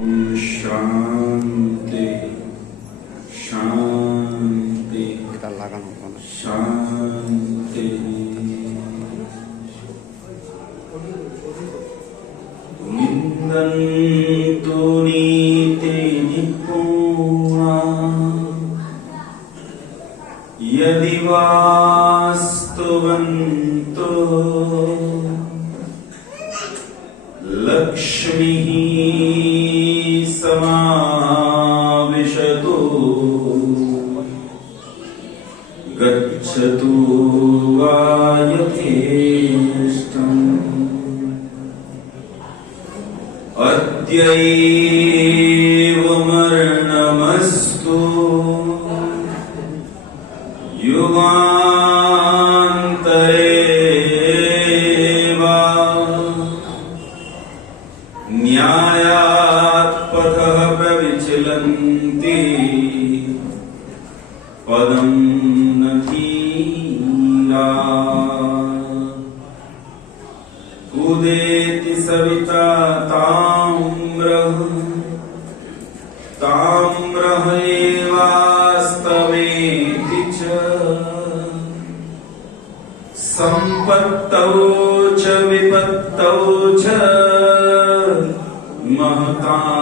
ओम शांति शांति शांति। विन्दन्तु नीते निपुणा यदि वास्तुवन्तो लक्ष्मीः समाविशतु गच्छतु वा यथेष्टम्। अद्यैव मरणमस्तु युगान्तरे वा न्यायात् पथः प्रविचलन्ति पदं न धीरा। उदेति सविता ताम्रः ताम्रः एवास्तमेति च सम्पत्तौ च विपत्तौ च महतामेकरूपता।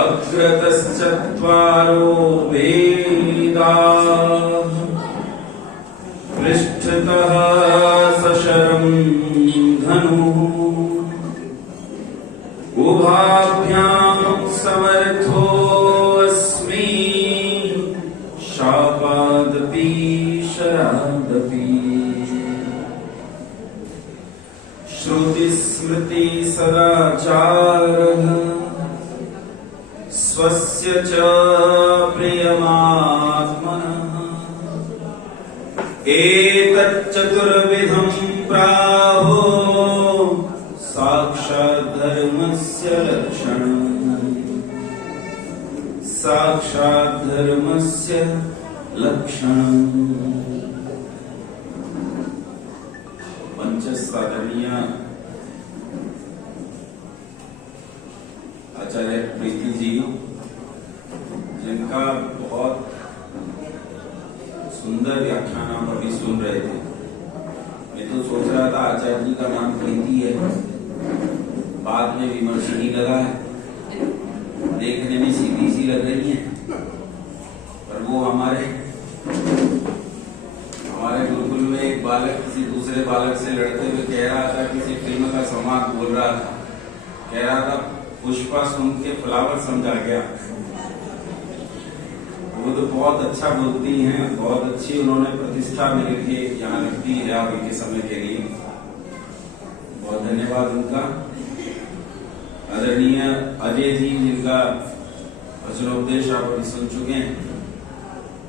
अग्रतश्चत्वारो वेदाः पृष्ठतः सशरं धनुः उभाभ्यां समर्थोऽस्मि शापादपि शरादपि। श्रुतिस्मृति सदाचारः स्वस्य च प्रियमात्मनः एतच्चतुर्विधं प्राहो साक्षात् धर्मस्य लक्षणम् साक्षात् धर्मस्य लक्षणम्। पंचसाधनीय आचार्य प्रीति जी, जिनका बहुत सुंदर व्याख्यान आप अभी सुन रहे थे। मैं तो सोच रहा था आचार्य जी का नाम प्रीति है, बाद में विमर्शनी लगा है, देखने में सीधी सी लग रही है, पर वो हमारे गुरुकुल में एक बालक किसी दूसरे बालक से लड़ते हुए कह रहा था, किसी फिल्म का संवाद बोल रहा था, कह रहा था पुष्पा सुन के फ्लावर समझा गया। वो तो बहुत अच्छा बोलती हैं, बहुत अच्छी उन्होंने प्रतिष्ठा मेरे के यहाँ रख दी है अभी के समय के लिए। बहुत धन्यवाद उनका। आदरणीय अजय जी, जिनका वचनोपदेश आप अभी सुन चुके हैं,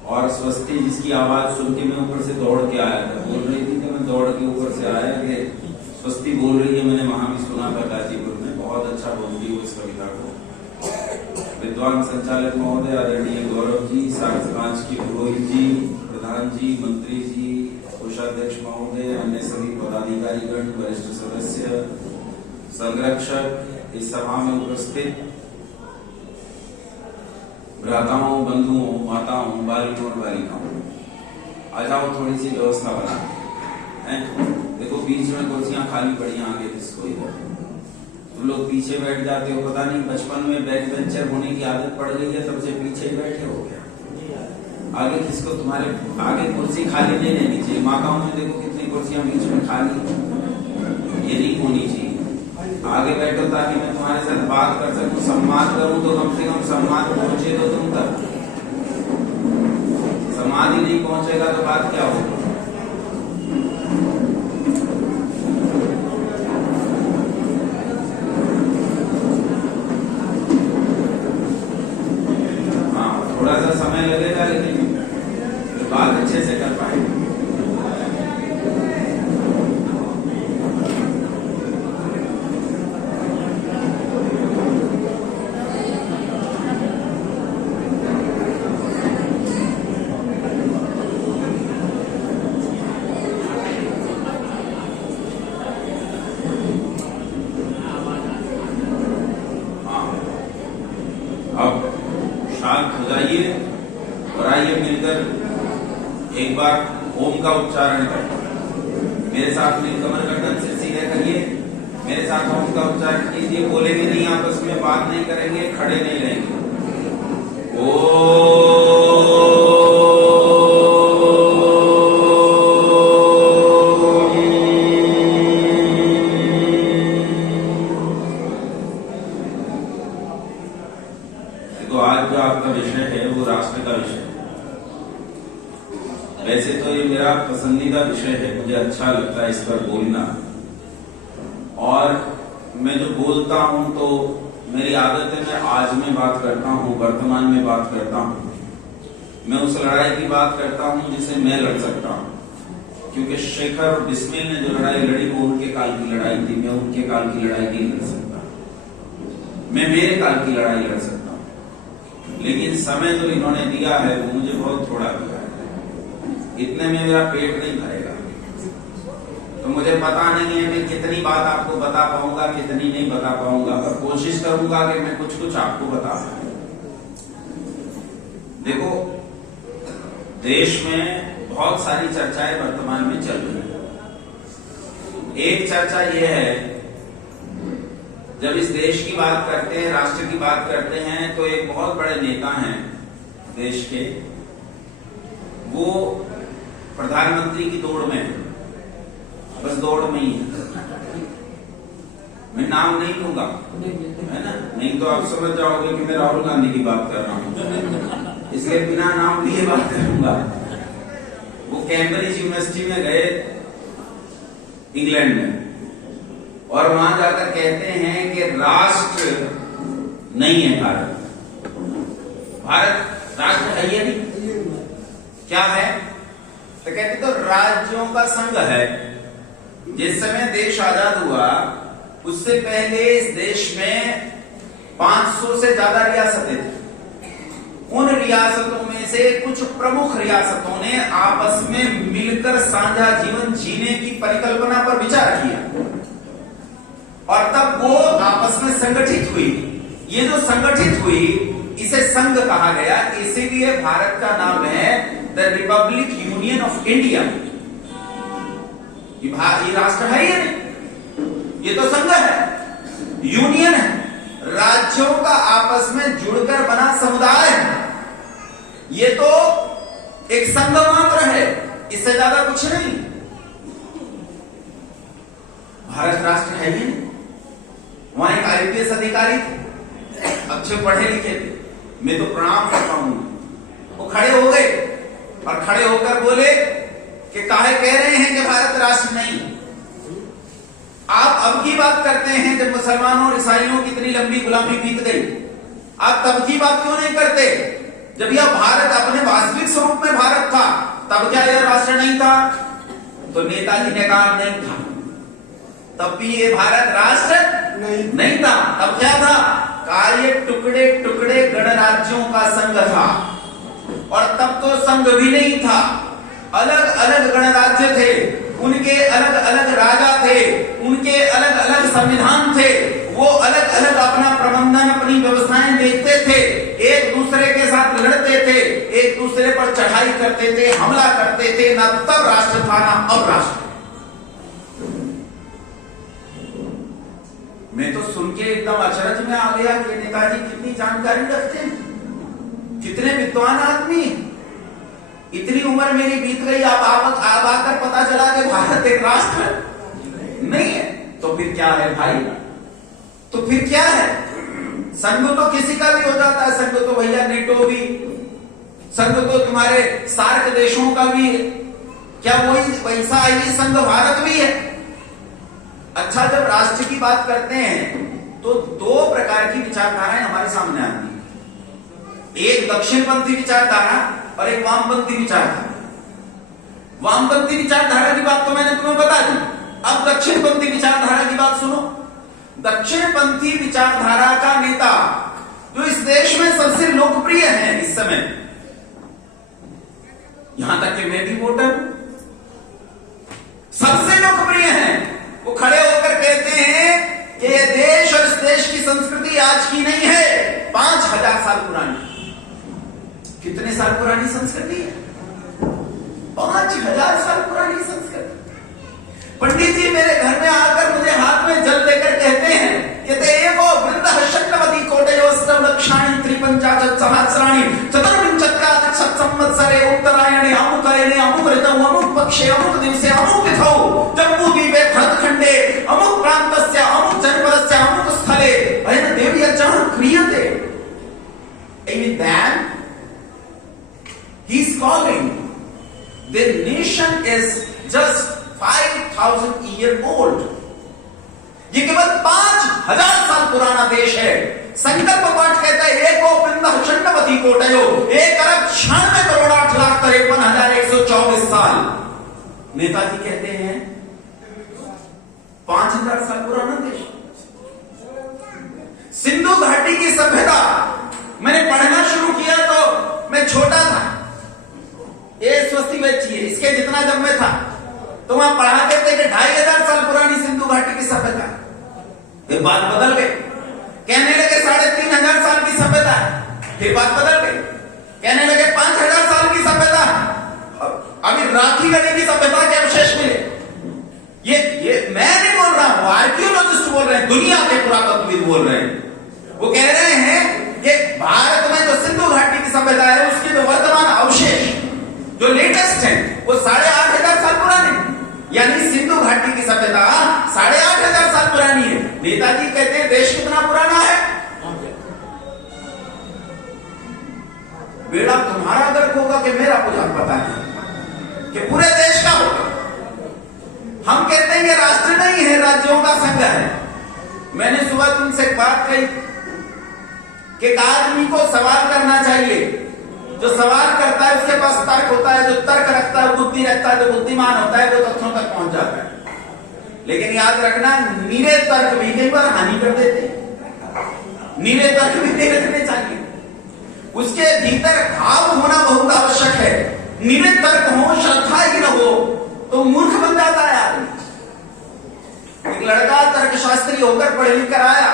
और स्वस्ति जिसकी आवाज सुन के मैं ऊपर से दौड़ के आया था, बोल रही थी तो मैं दौड़ के ऊपर से आया कि स्वस्ति बोल रही है। मैंने वहां भी सुना था गाजीपुर में, बहुत अच्छा बोलती है इस कविता को। विद्वान संचालक महोदय आदरणीय गौरव जी, समाज के पुरोहित जी, प्रधान जी, मंत्री जी, कोषाध्यक्ष महोदय, अन्य सभी पदाधिकारीगण, वरिष्ठ सदस्य, संरक्षक, इस सभा में उपस्थित भ्राताओं, बंधुओं, माताओं, बालिकों और बालिकाओं, आ जाओ, थोड़ी सी व्यवस्था बना है। देखो बीच में कुर्सियां खाली पड़ी, आगे किसको इधर तुम लोग पीछे बैठ जाते हो। पता नहीं बचपन में बैक बेंचर होने की आदत पड़ गई है, तब से पीछे ही बैठे हो क्या? आगे किसको, तुम्हारे आगे कुर्सी खाली नहीं रहनी चाहिए। माताओं में देखो कितनी कुर्सियां बीच में खाली, ये नहीं होनी चाहिए। आगे बैठो ताकि मैं तुम्हारे साथ बात कर सकूं, संवाद करूं, तो कम से कम संवाद पहुंचे तो तुम तक। संवाद ही नहीं पहुंचेगा तो बात क्या होगी? थोड़ा सा समय लगेगा, लेकिन बात अच्छे से कर पाएंगे। का उच्चारण करें। मेरे साथ में कमर गर्दन से सीधे करिए, मेरे साथ ओम का उच्चारण कीजिए। बोलेंगे नहीं, आपस में बात नहीं करेंगे, खड़े नहीं रहेंगे। तो आज जो आपका विषय है वो राष्ट्र का विषय है। वैसे तो ये मेरा पसंदीदा विषय है, मुझे अच्छा लगता है इस पर बोलना, और मैं जो बोलता हूं तो मेरी आदत है, मैं आज में बात करता हूं, वर्तमान में बात करता हूं। मैं उस लड़ाई की बात करता हूं जिसे मैं लड़ सकता हूं, क्योंकि शेखर और बिस्मिल ने जो लड़ाई लड़ी वो उनके काल की लड़ाई थी। मैं उनके काल की लड़ाई नहीं लड़ सकता, मैं मेरे काल की लड़ाई लड़ सकता हूं। लेकिन समय जो इन्होंने दिया है वो मुझे बहुत थोड़ा दिया है, इतने में मेरा पेट नहीं भरेगा। तो मुझे पता नहीं है मैं कितनी बात आपको बता पाऊंगा, कितनी नहीं बता पाऊंगा, पर कोशिश करूंगा कि मैं कुछ कुछ आपको बता सकूं। देखो, देश में बहुत सारी चर्चाएं वर्तमान में चल रही है। एक चर्चा यह है, जब इस देश की बात करते हैं, राष्ट्र की बात करते हैं, तो एक बहुत बड़े नेता हैं देश के, वो प्रधानमंत्री की दौड़ में है, बस दौड़ में ही है। मैं नाम नहीं लूंगा, है ना, नहीं तो आप समझ जाओगे कि मैं राहुल गांधी की बात कर रहा हूं, इसलिए बिना नाम लिए बात करूंगा। वो कैम्ब्रिज यूनिवर्सिटी में गए इंग्लैंड में, और वहां जाकर कहते हैं कि राष्ट्र नहीं है भारत। भारत राष्ट्र है या नहीं? क्या है? तो कहते तो राज्यों का संघ है। जिस समय देश आजाद हुआ उससे पहले इस देश में 500 से ज्यादा रियासतें थी। उन रियासतों में से कुछ प्रमुख रियासतों ने आपस में मिलकर साझा जीवन जीने की परिकल्पना पर विचार किया, और तब वो आपस में संगठित हुई। ये जो संगठित हुई इसे संघ कहा गया, इसीलिए भारत का नाम है the Republic union of India. ये राष्ट्र है या नहीं? ये तो संघ है, यूनियन है, राज्यों का आपस में जुड़कर बना समुदाय है। ये तो एक संघ मात्र है, इससे ज्यादा कुछ नहीं। भारत राष्ट्र है ही नहीं। वहां एक IPS अधिकारी थे, अच्छे पढ़े लिखे थे, मैं तो प्रणाम करता हूं। वो खड़े हो गए और खड़े होकर बोले कि काहे कह रहे हैं कि भारत राष्ट्र नहीं। आप अब की बात करते हैं जब मुसलमानों और ईसाइयों की इतनी लंबी गुलामी बीत गई, आप तब की बात क्यों नहीं करते जब यह भारत अपने वास्तविक स्वरूप में भारत था? तब क्या यह राष्ट्र नहीं था? तो नेताजी ने कहा नहीं था, तब भी ये भारत राष्ट्र नहीं था। तब क्या था? कहा ये टुकड़े टुकड़े गणराज्यों का संघ था, और तब तो संघ भी नहीं था, अलग अलग गणराज्य थे, उनके अलग अलग राजा थे, उनके अलग अलग संविधान थे, वो अलग अलग अपना प्रबंधन, अपनी व्यवस्थाएं देखते थे, एक दूसरे के साथ लड़ते थे, एक दूसरे पर चढ़ाई करते थे, हमला करते थे। ना तब राष्ट्र था ना अब राष्ट्र। मैं तो सुन के एकदम अचरज में आ गया कि नेताजी कितनी जानकारी रखते हैं, कितने विद्वान आदमी। इतनी उम्र मेरी बीत गई, अब आकर पता चला कि भारत एक राष्ट्र नहीं है। तो फिर क्या है भाई? तो फिर क्या है? संघ तो किसी का भी हो जाता है, संघ तो भैया नेटो भी, संघ तो तुम्हारे सार्क देशों का भी है। क्या वही वैसा ही संघ भारत भी है? अच्छा, जब राष्ट्र की बात करते हैं तो दो प्रकार की विचारधाराएं हमारे सामने आती है, एक दक्षिणपंथी विचारधारा और एक वामपंथी विचारधारा। वामपंथी विचारधारा की बात तो मैंने तुम्हें बता दी, अब दक्षिणपंथी विचारधारा की बात सुनो। दक्षिणपंथी विचारधारा का नेता जो इस देश में सबसे लोकप्रिय है इस समय, यहां तक कि मैं भी वोटर सबसे लोकप्रिय है, वो खड़े होकर कहते हैं कि ये देश और इस देश की संस्कृति आज की नहीं है, 5000 साल पुरानी। कितने साल पुरानी संस्कृति है? 5000 साल पक्षे अमुक दिवसे अमुक तिथौ जम्बूद्वीपे भरतखण्डे अमुक प्रान्तस्य अमुक जनपदस्य अमुक स्थले अयन देवयज्ञः क्रियते. Even then he is calling. The nation is just 5,000 years old. ये केवल 5,000 साल पुराना देश है. संकल्प पाठ कहता है एको पिंडः षण्णवति कोटयो 1,96 करोड़ 8,53,124 साल. नेताजी कहते हैं 5,000 साल पुराना देश. सिंधु घाटी की सभ्यता मैंने पढ़ना शुरू किया तो मैं छोटा था. ये स्वस्ति बच्ची है इसके जितना जब मैं था तो वहां पढ़ाते थे कि 2,500 साल पुरानी सिंधु घाटी की सभ्यता. फिर बात बदल गई, कहने लगे 3,500 साल की सभ्यता है. फिर बात बदल गई, कहने लगे 5,000 साल की सभ्यता है. अभी राखी गढ़ी की सभ्यता के अवशेष मिले. ये मैं नहीं बोल रहा हूं, आर्कियोलॉजिस्ट बोल रहे हैं, दुनिया के पुरातत्वविद बोल रहे हैं. वो कह रहे हैं कि भारत में जो सिंधु घाटी की सभ्यता है उसके जो वर्तमान अवशेष जो लेटेस्ट है वो 8,500 साल पुराने, यानी सिंधु घाटी की सभ्यता 8,500 साल पुरानी है. नेताजी कहते हैं देश कितना पुराना है. बेड़ा तुम्हारा गर्क होगा कि मेरा मुझे पता है कि पूरे देश का होगा. हम कहते हैं ये राष्ट्र नहीं है, राज्यों का संघ है. मैंने सुबह तुमसे एक बात कही कि एक आदमी को सवाल करना चाहिए. जो सवाल करता है उसके पास तर्क होता है, जो तर्क रखता है बुद्धि रखता है, जो बुद्धिमान होता है वो तथ्यों तक पहुंच जाता है. लेकिन याद रखना नीरे तर्क भी कई बार हानि कर देते हैं. नीरे तर्क भी नहीं रखने चाहिए. उसके भीतर भाव होना बहुत आवश्यक है. नीरे तर्क हो, श्रद्धा ही न हो तो मूर्ख बन जाता है आदमी. एक लड़का तर्कशास्त्री होकर पढ़ लिख कर आया,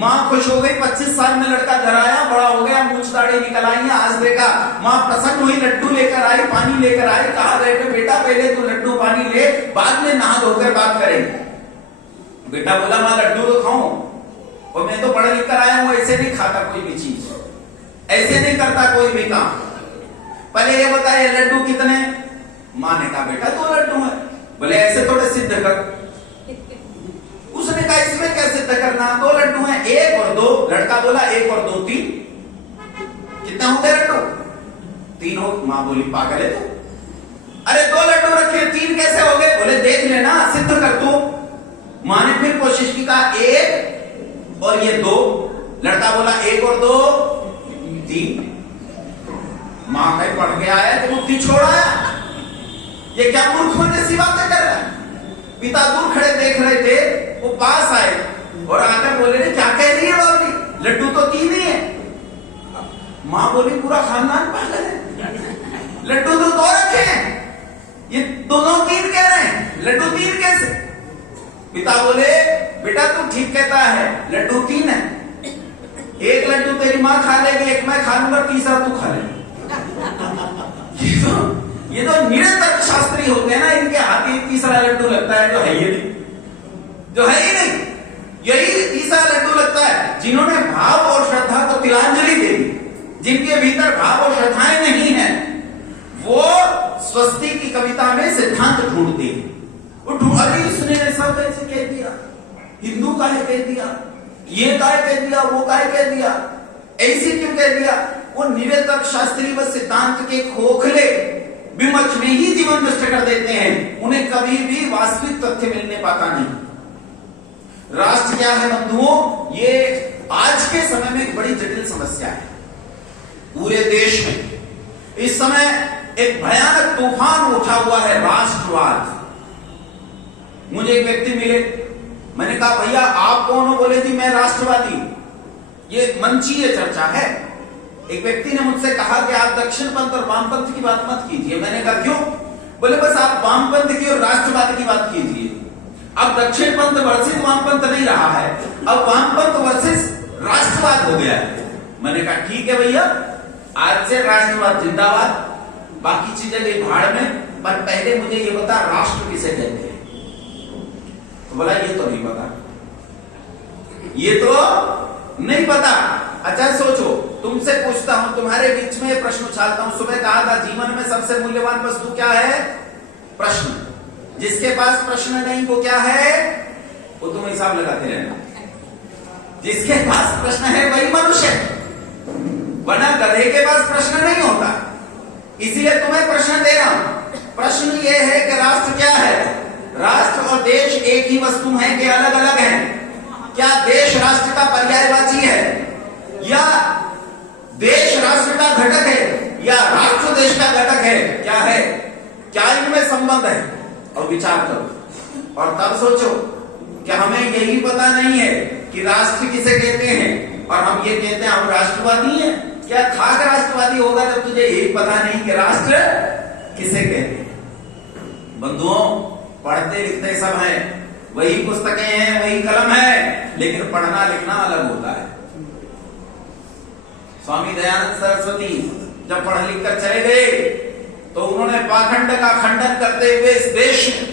मां खुश हो गई. 25 साल में लड़का घर आया, बड़ा हो गया, मूंछ दाढ़ी निकल आई. आज देखा मां प्रसन्न हुई, लड्डू लेकर आई, पानी लेकर आई. कहा बेटा पहले तू लड्डू पानी ले, बाद में नहा धोकर बात करेंगे. बेटा बोला मां लड्डू तो खाऊं, और मैं तो पढ़ लिख कर आया हूं, ऐसे नहीं खाता कोई भी चीज, ऐसे नहीं करता कोई भी काम. पहले ये बताइए लड्डू कितने. मां ने कहा बेटा 2 लड्डू है. बोले ऐसे थोड़े सिद्ध कर. उसने कहा इसमें क्या सिद्ध करना, 2 लड्डू हैं, 1 और 2. लड़का बोला 1 और 2 3. कितने होते लड्डू? 3 हो. मां बोली पागल है तू, अरे 2 लड्डू रखे 3 कैसे हो गए? बोले देख लेना, सिद्ध कर तू. मां ने फिर कोशिश की, कहा 1 और ये 2. लड़का बोला 1 और 2 3. मां कहीं पढ़ के आया तो बुद्धि छोड़ आया. ये क्या मूर्ख होने सी बातें कर रहा है. पिता दूर खड़े देख रहे थे, वो पास आए और आकर बोले रे क्या कह रही है बाबली, लड्डू तो 3 ही है. मां बोली पूरा खानदान पागल है, लड्डू तो 2 रखे हैं, ये दोनों 3 कह रहे हैं, लड्डू 3 कैसे? पिता बोले बेटा तू ठीक कहता है, लड्डू 3 है. 1 लड्डू तेरी मां खा लेगी, 1 मैं खा लूंगा, तीसरा तू खा ले. ये तो निरंतर शास्त्री होते हैं ना, इनके हाथ ही तीसरा लड्डू लगता है जो है ही नहीं, जो है ही नहीं. यही तीसरा लड्डू लगता है जिन्होंने भाव और श्रद्धा को तिलांजलि दे दी. जिनके भीतर भाव और श्रद्धाएं नहीं है वो स्वस्ति की कविता में सिद्धांत ढूंढते हैं. वो अरे इसने ऐसा कैसे कह दिया, हिंदू का है कह दिया, ये काय कह दिया, वो काय कह दिया, ऐसी क्यों कह दिया. वो निरंतर शास्त्री व सिद्धांत के खोखले विमर्श में ही जीवन नष्ट कर देते हैं. उन्हें कभी भी वास्तविक तथ्य मिलने पाता नहीं. राष्ट्र क्या है बंधुओं, ये आज के समय में एक बड़ी जटिल समस्या है. पूरे देश में इस समय एक भयानक तूफान उठा हुआ है राष्ट्रवाद. मुझे एक व्यक्ति मिले, मैंने कहा भैया आप कौन हो? बोले जी मैं राष्ट्रवादी. ये मंचीय चर्चा है. एक व्यक्ति ने मुझसे कहा कि आप दक्षिण पंथ और वामपंथ की बात मत कीजिए. मैंने कहा क्यों? बोले बस आप वामपंथ की और राष्ट्रवाद की बात कीजिए. अब दक्षिण पंथ वर्सेस वामपंथ नहीं रहा है, अब वामपंथ वर्सेस राष्ट्रवाद हो गया है. मैंने कहा ठीक है भैया, आज से राष्ट्रवाद जिंदाबाद, बाकी चीजें गई भाड़ में, पर पहले मुझे ये बता राष्ट्र किसे कहते हैं. तो बोला ये तो नहीं पता, ये तो नहीं पता. अच्छा सोचो, तुमसे पूछता हूं, तुम्हारे बीच में प्रश्न उछालता हूं। सुबह कहा था जीवन में सबसे मूल्यवान वस्तु क्या है? प्रश्न। जिसके पास प्रश्न नहीं वो क्या है? वो तुम हिसाब लगाते रहना। जिसके पास प्रश्न है वही मनुष्य है, वरना गधे के पास प्रश्न नहीं होता। इसीलिए तुम्हें प्रश्न दे रहा हूं। प्रश्न ये है कि राष्ट्र क्या है? राष्ट्र और देश एक ही वस्तु है कि अलग अलग हैं? क्या देश राष्ट्र का पर्यायवाची है, या देश राष्ट्र का घटक है, या राष्ट्र देश का घटक है? क्या है? क्या इनमें संबंध है? और विचार करो और तब सोचो कि हमें यही पता नहीं है कि राष्ट्र किसे कहते हैं, और हम ये कहते हैं हम राष्ट्रवादी हैं। क्या खाक राष्ट्रवादी होगा जब तुझे यही पता नहीं कि राष्ट्र किसे कहते हैं? बंधुओं, पढ़ते लिखते सब हैं, वही पुस्तकें हैं, वही कलम है, लेकिन पढ़ना लिखना अलग होता है। स्वामी दयानंद सरस्वती जब पढ़ लिख कर चले गए तो उन्होंने पाखंड का खंडन करते हुए इस देश में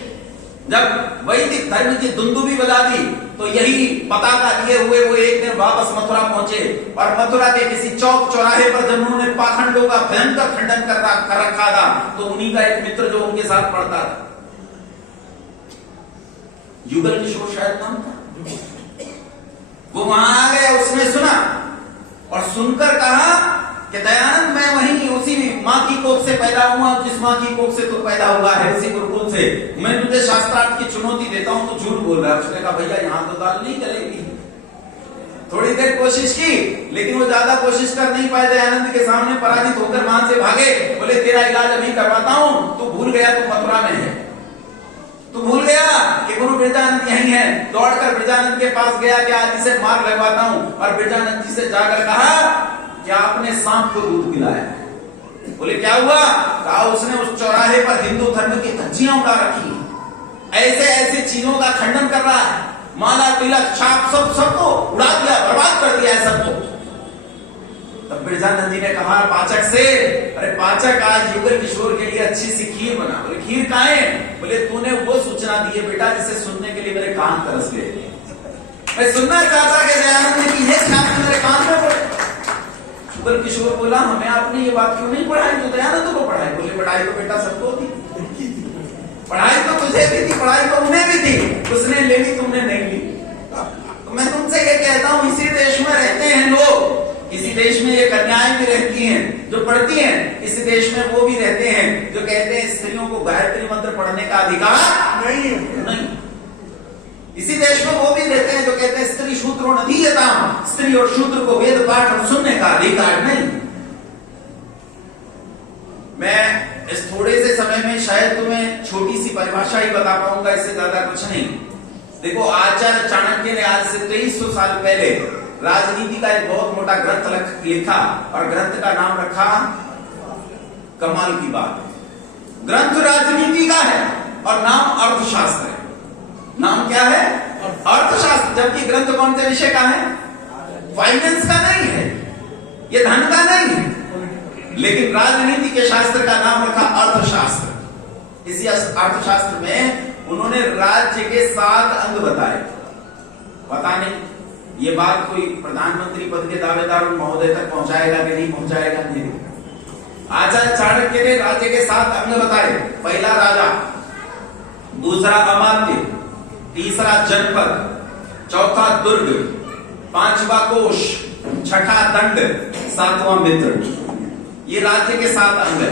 जब वैदिक धर्म की दुंदुभी बजा दी, तो यही पताका लिए हुए वो एक दिन वापस मथुरा पहुंचे, और मथुरा के किसी चौक चौराहे पर जब उन्होंने पाखंडों का भयंकर खंडन कर रखा था, तो उन्हीं का एक मित्र जो उनके साथ पढ़ता था, युगल किशोर शायद नाम था, वो वहां आ गया। उसने सुना और सुनकर कहा कि दयानंद, मैं वहीं उसी माँ की कोख से पैदा हुआ, जिस माँ की कोख से तू पैदा हुआ है, उसी गुरुकुल से। मैं तुझे शास्त्रार्थ की चुनौती देता हूं, तो झूठ बोल रहा है। उसने कहा भैया यहां तो दाल नहीं चलेगी। थोड़ी देर कोशिश की, लेकिन वो ज्यादा कोशिश कर नहीं पाए। दयानंद के सामने पराजित होकर वहां से भागे। बोले तेरा इलाज अभी करवाता हूं, तू भूल गया तू मथुरा में है, तू भूल गया कि गुरु ब्रजानंद यहीं है। दौड़कर ब्रजानंद के पास गया कि आज इसे मार लगवाता हूं, और ब्रजानंद जी से जाकर कहा क्या आपने सांप को दूध पिलाया? बोले क्या हुआ? कहा उसने उस चौराहे पर हिंदू धर्म की धज्जियां उड़ा रखी, ऐसे ऐसे चीजों का खंडन कर रहा है, माला तिलक छाप सबको उड़ा दिया, बर्बाद कर दिया है सबको। तब ब्रजानंद जी ने कहा पाचक से, अरे पाचक आज युगल किशोर के लिए अच्छी सी खीर बना। बोले खीर कहाँ है? बोले तूने वो सूचना दी है बेटा जिसे सुनने के लिए मेरे कान तरस गए। मैं सुनना चाहता कि दयानंद की ये छाप मेरे कान में पड़े। युगल किशोर बोला हमें आपने ये बात क्यों नहीं पढ़ाई जो दयानंद को पढ़ाई? बोले पढ़ाई तो बेटा सबको थी, पढ़ाई तो तुझे भी थी, पढ़ाई तो उन्हें भी थी, उसने ले ली तुमने नहीं ली। तो मैं तुमसे ये कहता हूं, इसी देश में रहते हैं लोग, इसी देश में ये कन्याएं भी रहती हैं जो पढ़ती हैं, इसी देश में वो भी रहते हैं जो कहते हैं स्त्रियों को गायत्री मंत्र पढ़ने का अधिकार नहीं। इसी देश में वो भी रहते हैं जो कहते हैं स्त्री शूद्रो नधीयता, स्त्री और शूद्र को वेद पाठ और सुनने का अधिकार नहीं। मैं इस थोड़े से समय में शायद तुम्हें छोटी सी परिभाषा ही बता पाऊंगा, इससे ज्यादा कुछ नहीं। देखो आचार्य चाणक्य ने आज से 2300 साल पहले राजनीति का एक बहुत मोटा ग्रंथ लिखा, और ग्रंथ का नाम रखा कमाल की बात। ग्रंथ राजनीति का है और नाम अर्थशास्त्र है। नाम क्या है? अर्थशास्त्र। जबकि ग्रंथ कौन से विषय का है? फाइनेंस का नहीं है, ये धन का नहीं है, लेकिन राजनीति के शास्त्र का नाम रखा अर्थशास्त्र। इसी अर्थशास्त्र में उन्होंने राज्य के 7 अंग बताए। पता नहीं ये बात कोई प्रधानमंत्री पद के दावेदार महोदय तक पहुंचाएगा कि नहीं पहुंचाएगा, नहीं। आचार्य चाणक्य ने राज्य के 7 अंग बताए। पहला राजा, दूसरा अमात्य, तीसरा जनपद, चौथा दुर्ग, पांचवा कोष, छठा दंड, सातवां मित्र। ये राज्य के 7 अंग है।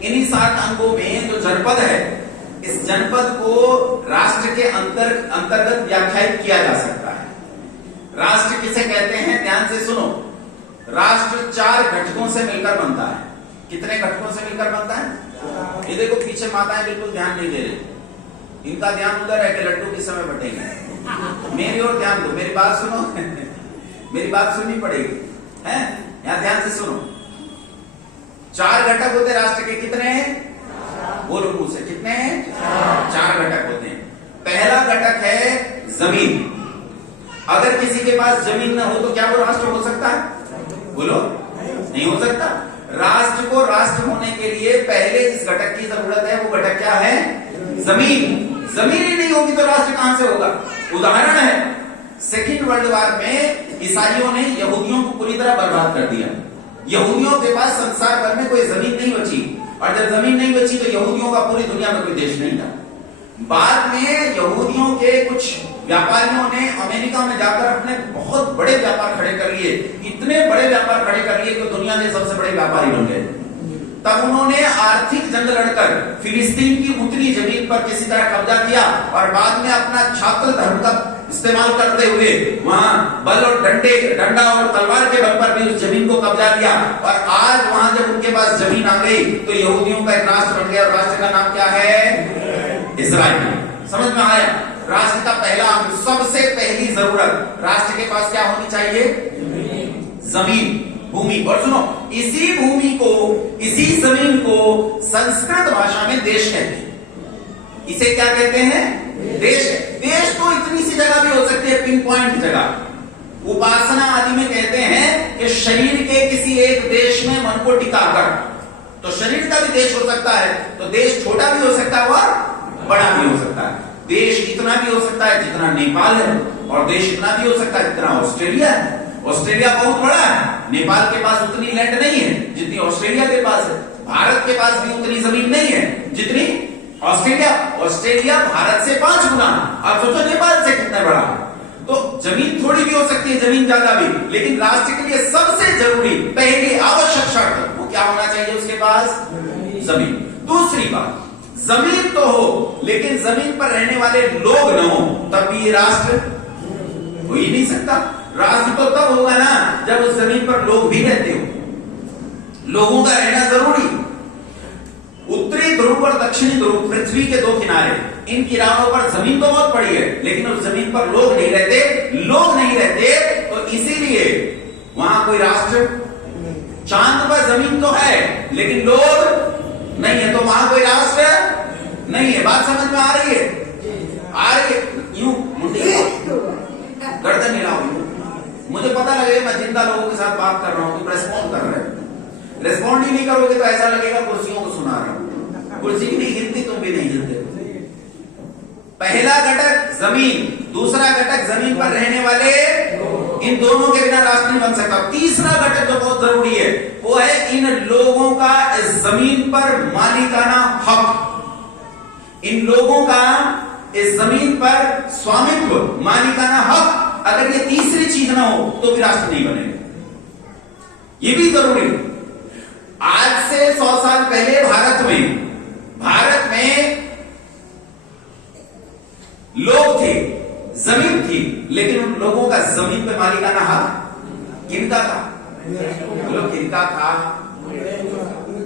इन्हीं 7 अंगों में जो जनपद है, इस जनपद को राष्ट्र के अंतर्गत व्याख्यायित किया जा सकता है। राष्ट्र किसे कहते हैं? ध्यान से सुनो। राष्ट्र 4 घटकों से मिलकर बनता है। कितने घटकों से मिलकर बनता है? ये देखो पीछे माताएं बिल्कुल ध्यान नहीं दे रही, इनका ध्यान उधर है कि लड्डू किस समय बटेंगे। मेरी ओर ध्यान दो, मेरी बात सुनो मेरी बात सुननी पड़ेगी, है? यहां ध्यान से सुनो। 4 घटक होते राष्ट्र के। कितने हैं? बोलो मुंह से, कितने हैं? 4 घटक होते हैं। पहला घटक है जमीन। अगर किसी के पास जमीन ना हो तो क्या वो राष्ट्र हो सकता है? बोलो, नहीं हो सकता। राष्ट्र को राष्ट्र होने के लिए पहले जिस घटक की जरूरत है वो घटक क्या है? जमीन। जमीन ही नहीं होगी तो राष्ट्र कहां से होगा? उदाहरण है, सेकेंड वर्ल्ड वॉर में ईसाइयों ने यहूदियों को पूरी तरह बर्बाद कर दिया। यहूदियों के पास संसार भर में कोई जमीन नहीं बची, और जब जमीन नहीं बची तो यहूदियों का पूरी दुनिया में कोई देश नहीं था। बाद में यहूदियों के कुछ व्यापारियों ने अमेरिका में जाकर अपने बहुत बड़े व्यापार खड़े कर लिए, इतने बड़े व्यापार खड़े कर लिए कि दुनिया के सबसे बड़े व्यापारी बन गए। तब उन्होंने आर्थिक जंग लड़कर फिलिस्तीन की उतनी जमीन पर किसी तरह कब्जा किया, और बाद में अपना छात्र धर्म का इस्तेमाल करते हुए वहां बल और डंडा और तलवार के बल पर भी उस जमीन को कब्जा किया। और आज वहां जब उनके पास जमीन आ गई तो यहूदियों का एक राष्ट्र बन गया, और राष्ट्र का नाम क्या है? इजराइल। समझ में आया? राष्ट्र का पहला सबसे पहली जरूरत राष्ट्र के पास क्या होनी चाहिए? जमीन, भूमि। और सुनो, इसी भूमि को, इसी जमीन को संस्कृत भाषा में देश कहते हैं। इसे क्या कहते हैं? देश। देश तो इतनी सी जगह भी हो सकती है, पिन पॉइंट जगह। उपासना आदि में कहते हैं कि शरीर के किसी एक देश में मन को टिकाकर, तो शरीर का भी देश हो सकता है। तो देश छोटा भी हो सकता है और बड़ा भी हो सकता है। देश इतना भी हो सकता है जितना नेपाल है, और देश इतना भी हो सकता है जितना ऑस्ट्रेलिया है। ऑस्ट्रेलिया बहुत बड़ा है, नेपाल के पास उतनी लैंड नहीं है जितनी ऑस्ट्रेलिया के पास है। भारत के पास भी उतनी जमीन नहीं है जितनी ऑस्ट्रेलिया। ऑस्ट्रेलिया भारत से 5 गुना। आप सोचो नेपाल से कितना बड़ा है। तो जमीन थोड़ी भी हो सकती है, जमीन ज्यादा भी, लेकिन राष्ट्र के लिए सबसे जरूरी, पहली आवश्यक शर्त वो क्या होना चाहिए? उसके पास जमीन। दूसरी बात, जमीन तो हो लेकिन जमीन पर रहने वाले लोग न हो, तब भी ये राष्ट्र हो ही नहीं सकता। राष्ट्र तो तब होगा ना जब उस जमीन पर लोग भी रहते हो। लोगों का रहना जरूरी। उत्तरी ध्रुव और दक्षिणी ध्रुव, पृथ्वी के 2 किनारे, इन किनारों पर जमीन तो बहुत पड़ी है, लेकिन उस जमीन पर लोग नहीं रहते। लोग नहीं रहते तो इसीलिए वहां कोई राष्ट्र। चांद पर जमीन तो है लेकिन लोग नहीं है, तो वहां कोई राष्ट्र नहीं है। बात समझ में आ रही है? आ रही है? यूं मुंडी गर्दन हिलाओ। मुझे पता लगे मैं जिंदा लोगों के साथ बात कर रहा हूं, तुम रेस्पॉन्ड कर रहे हो। रेस्पॉन्ड ही नहीं करोगे तो ऐसा लगेगा कुर्सियों को सुना रहा हूं। कुर्सी भी नहीं हिलती, तुम भी नहीं हिलते। पहला घटक जमीन, दूसरा घटक जमीन पर रहने वाले, इन दोनों के बिना राष्ट्र नहीं बन सकता। तीसरा घटक जो बहुत जरूरी है वो है इन लोगों का इस जमीन पर मालिकाना हक। इन लोगों का इस जमीन पर स्वामित्व, मालिकाना हक। अगर ये तीसरी चीज ना हो तो भी राष्ट्र नहीं बनेगा। ये भी जरूरी। आज से 100 साल पहले भारत में लोग थे, जमीन थी, लेकिन उन लोगों का जमीन पे मालिकाना हक किनका था? बोलो किनका था?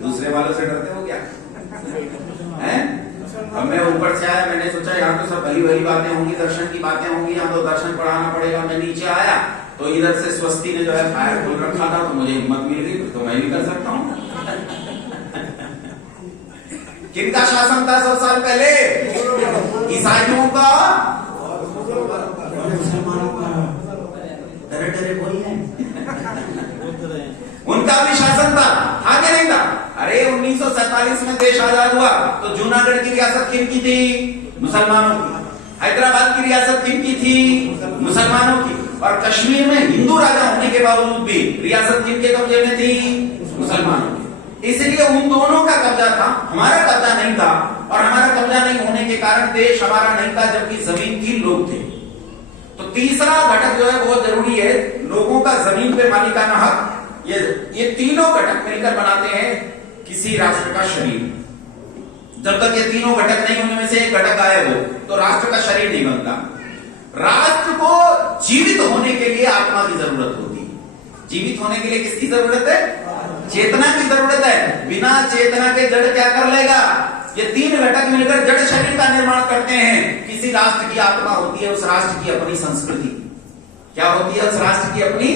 दूसरे वालों से डरते हो क्या? हैं? अब मैं ऊपर से आया, मैंने सोचा यहाँ तो सब भली भली बातें होंगी, दर्शन की बातें होंगी, यहाँ तो दर्शन पढ़ाना पड़ेगा। मैं नीचे आया तो इधर से स्वस्ति ने जो है फायर खोल रखा था, तो मुझे हिम्मत मिल गई, तो मैं भी कर सकता हूँ। किनका शासन था 100 साल पहले? ईसाइयों का, मुसलमानों का। डरे डरे बोलिए। उनका भी शासन था कि नहीं था? अरे 1947 में देश आजाद हुआ तो जूनागढ़ की रियासत किनकी थी? मुसलमानों की। हैदराबाद की रियासत किनकी थी? मुसलमानों की। और कश्मीर में हिंदू राजा होने के बावजूद भी रियासत किनके कब्जे में थी? मुसलमानों की। इसलिए उन दोनों का कब्जा था, हमारा कब्जा नहीं था। और हमारा कब्जा नहीं होने के कारण देश हमारा नहीं था, जबकि जमीन थी, लोग थे। तो तीसरा घटक जो है बहुत जरूरी है, लोगों का जमीन पे मालिकाना हक। ये तीनों घटक मिलकर बनाते हैं किसी राष्ट्र का शरीर। जब तक ये तीनों घटक नहीं होने में से एक घटक गायब हो तो राष्ट्र का शरीर नहीं बनता। राष्ट्र को जीवित होने के लिए आत्मा की जरूरत होती है। जीवित होने के लिए किसकी जरूरत है? चेतना की जरूरत है। बिना चेतना के जड़ क्या कर लेगा? ये 3 घटक मिलकर जड़ शरीर का निर्माण करते हैं। किसी राष्ट्र की आत्मा होती है, उस राष्ट्र की अपनी संस्कृति। क्या होती है? उस राष्ट्र की अपनी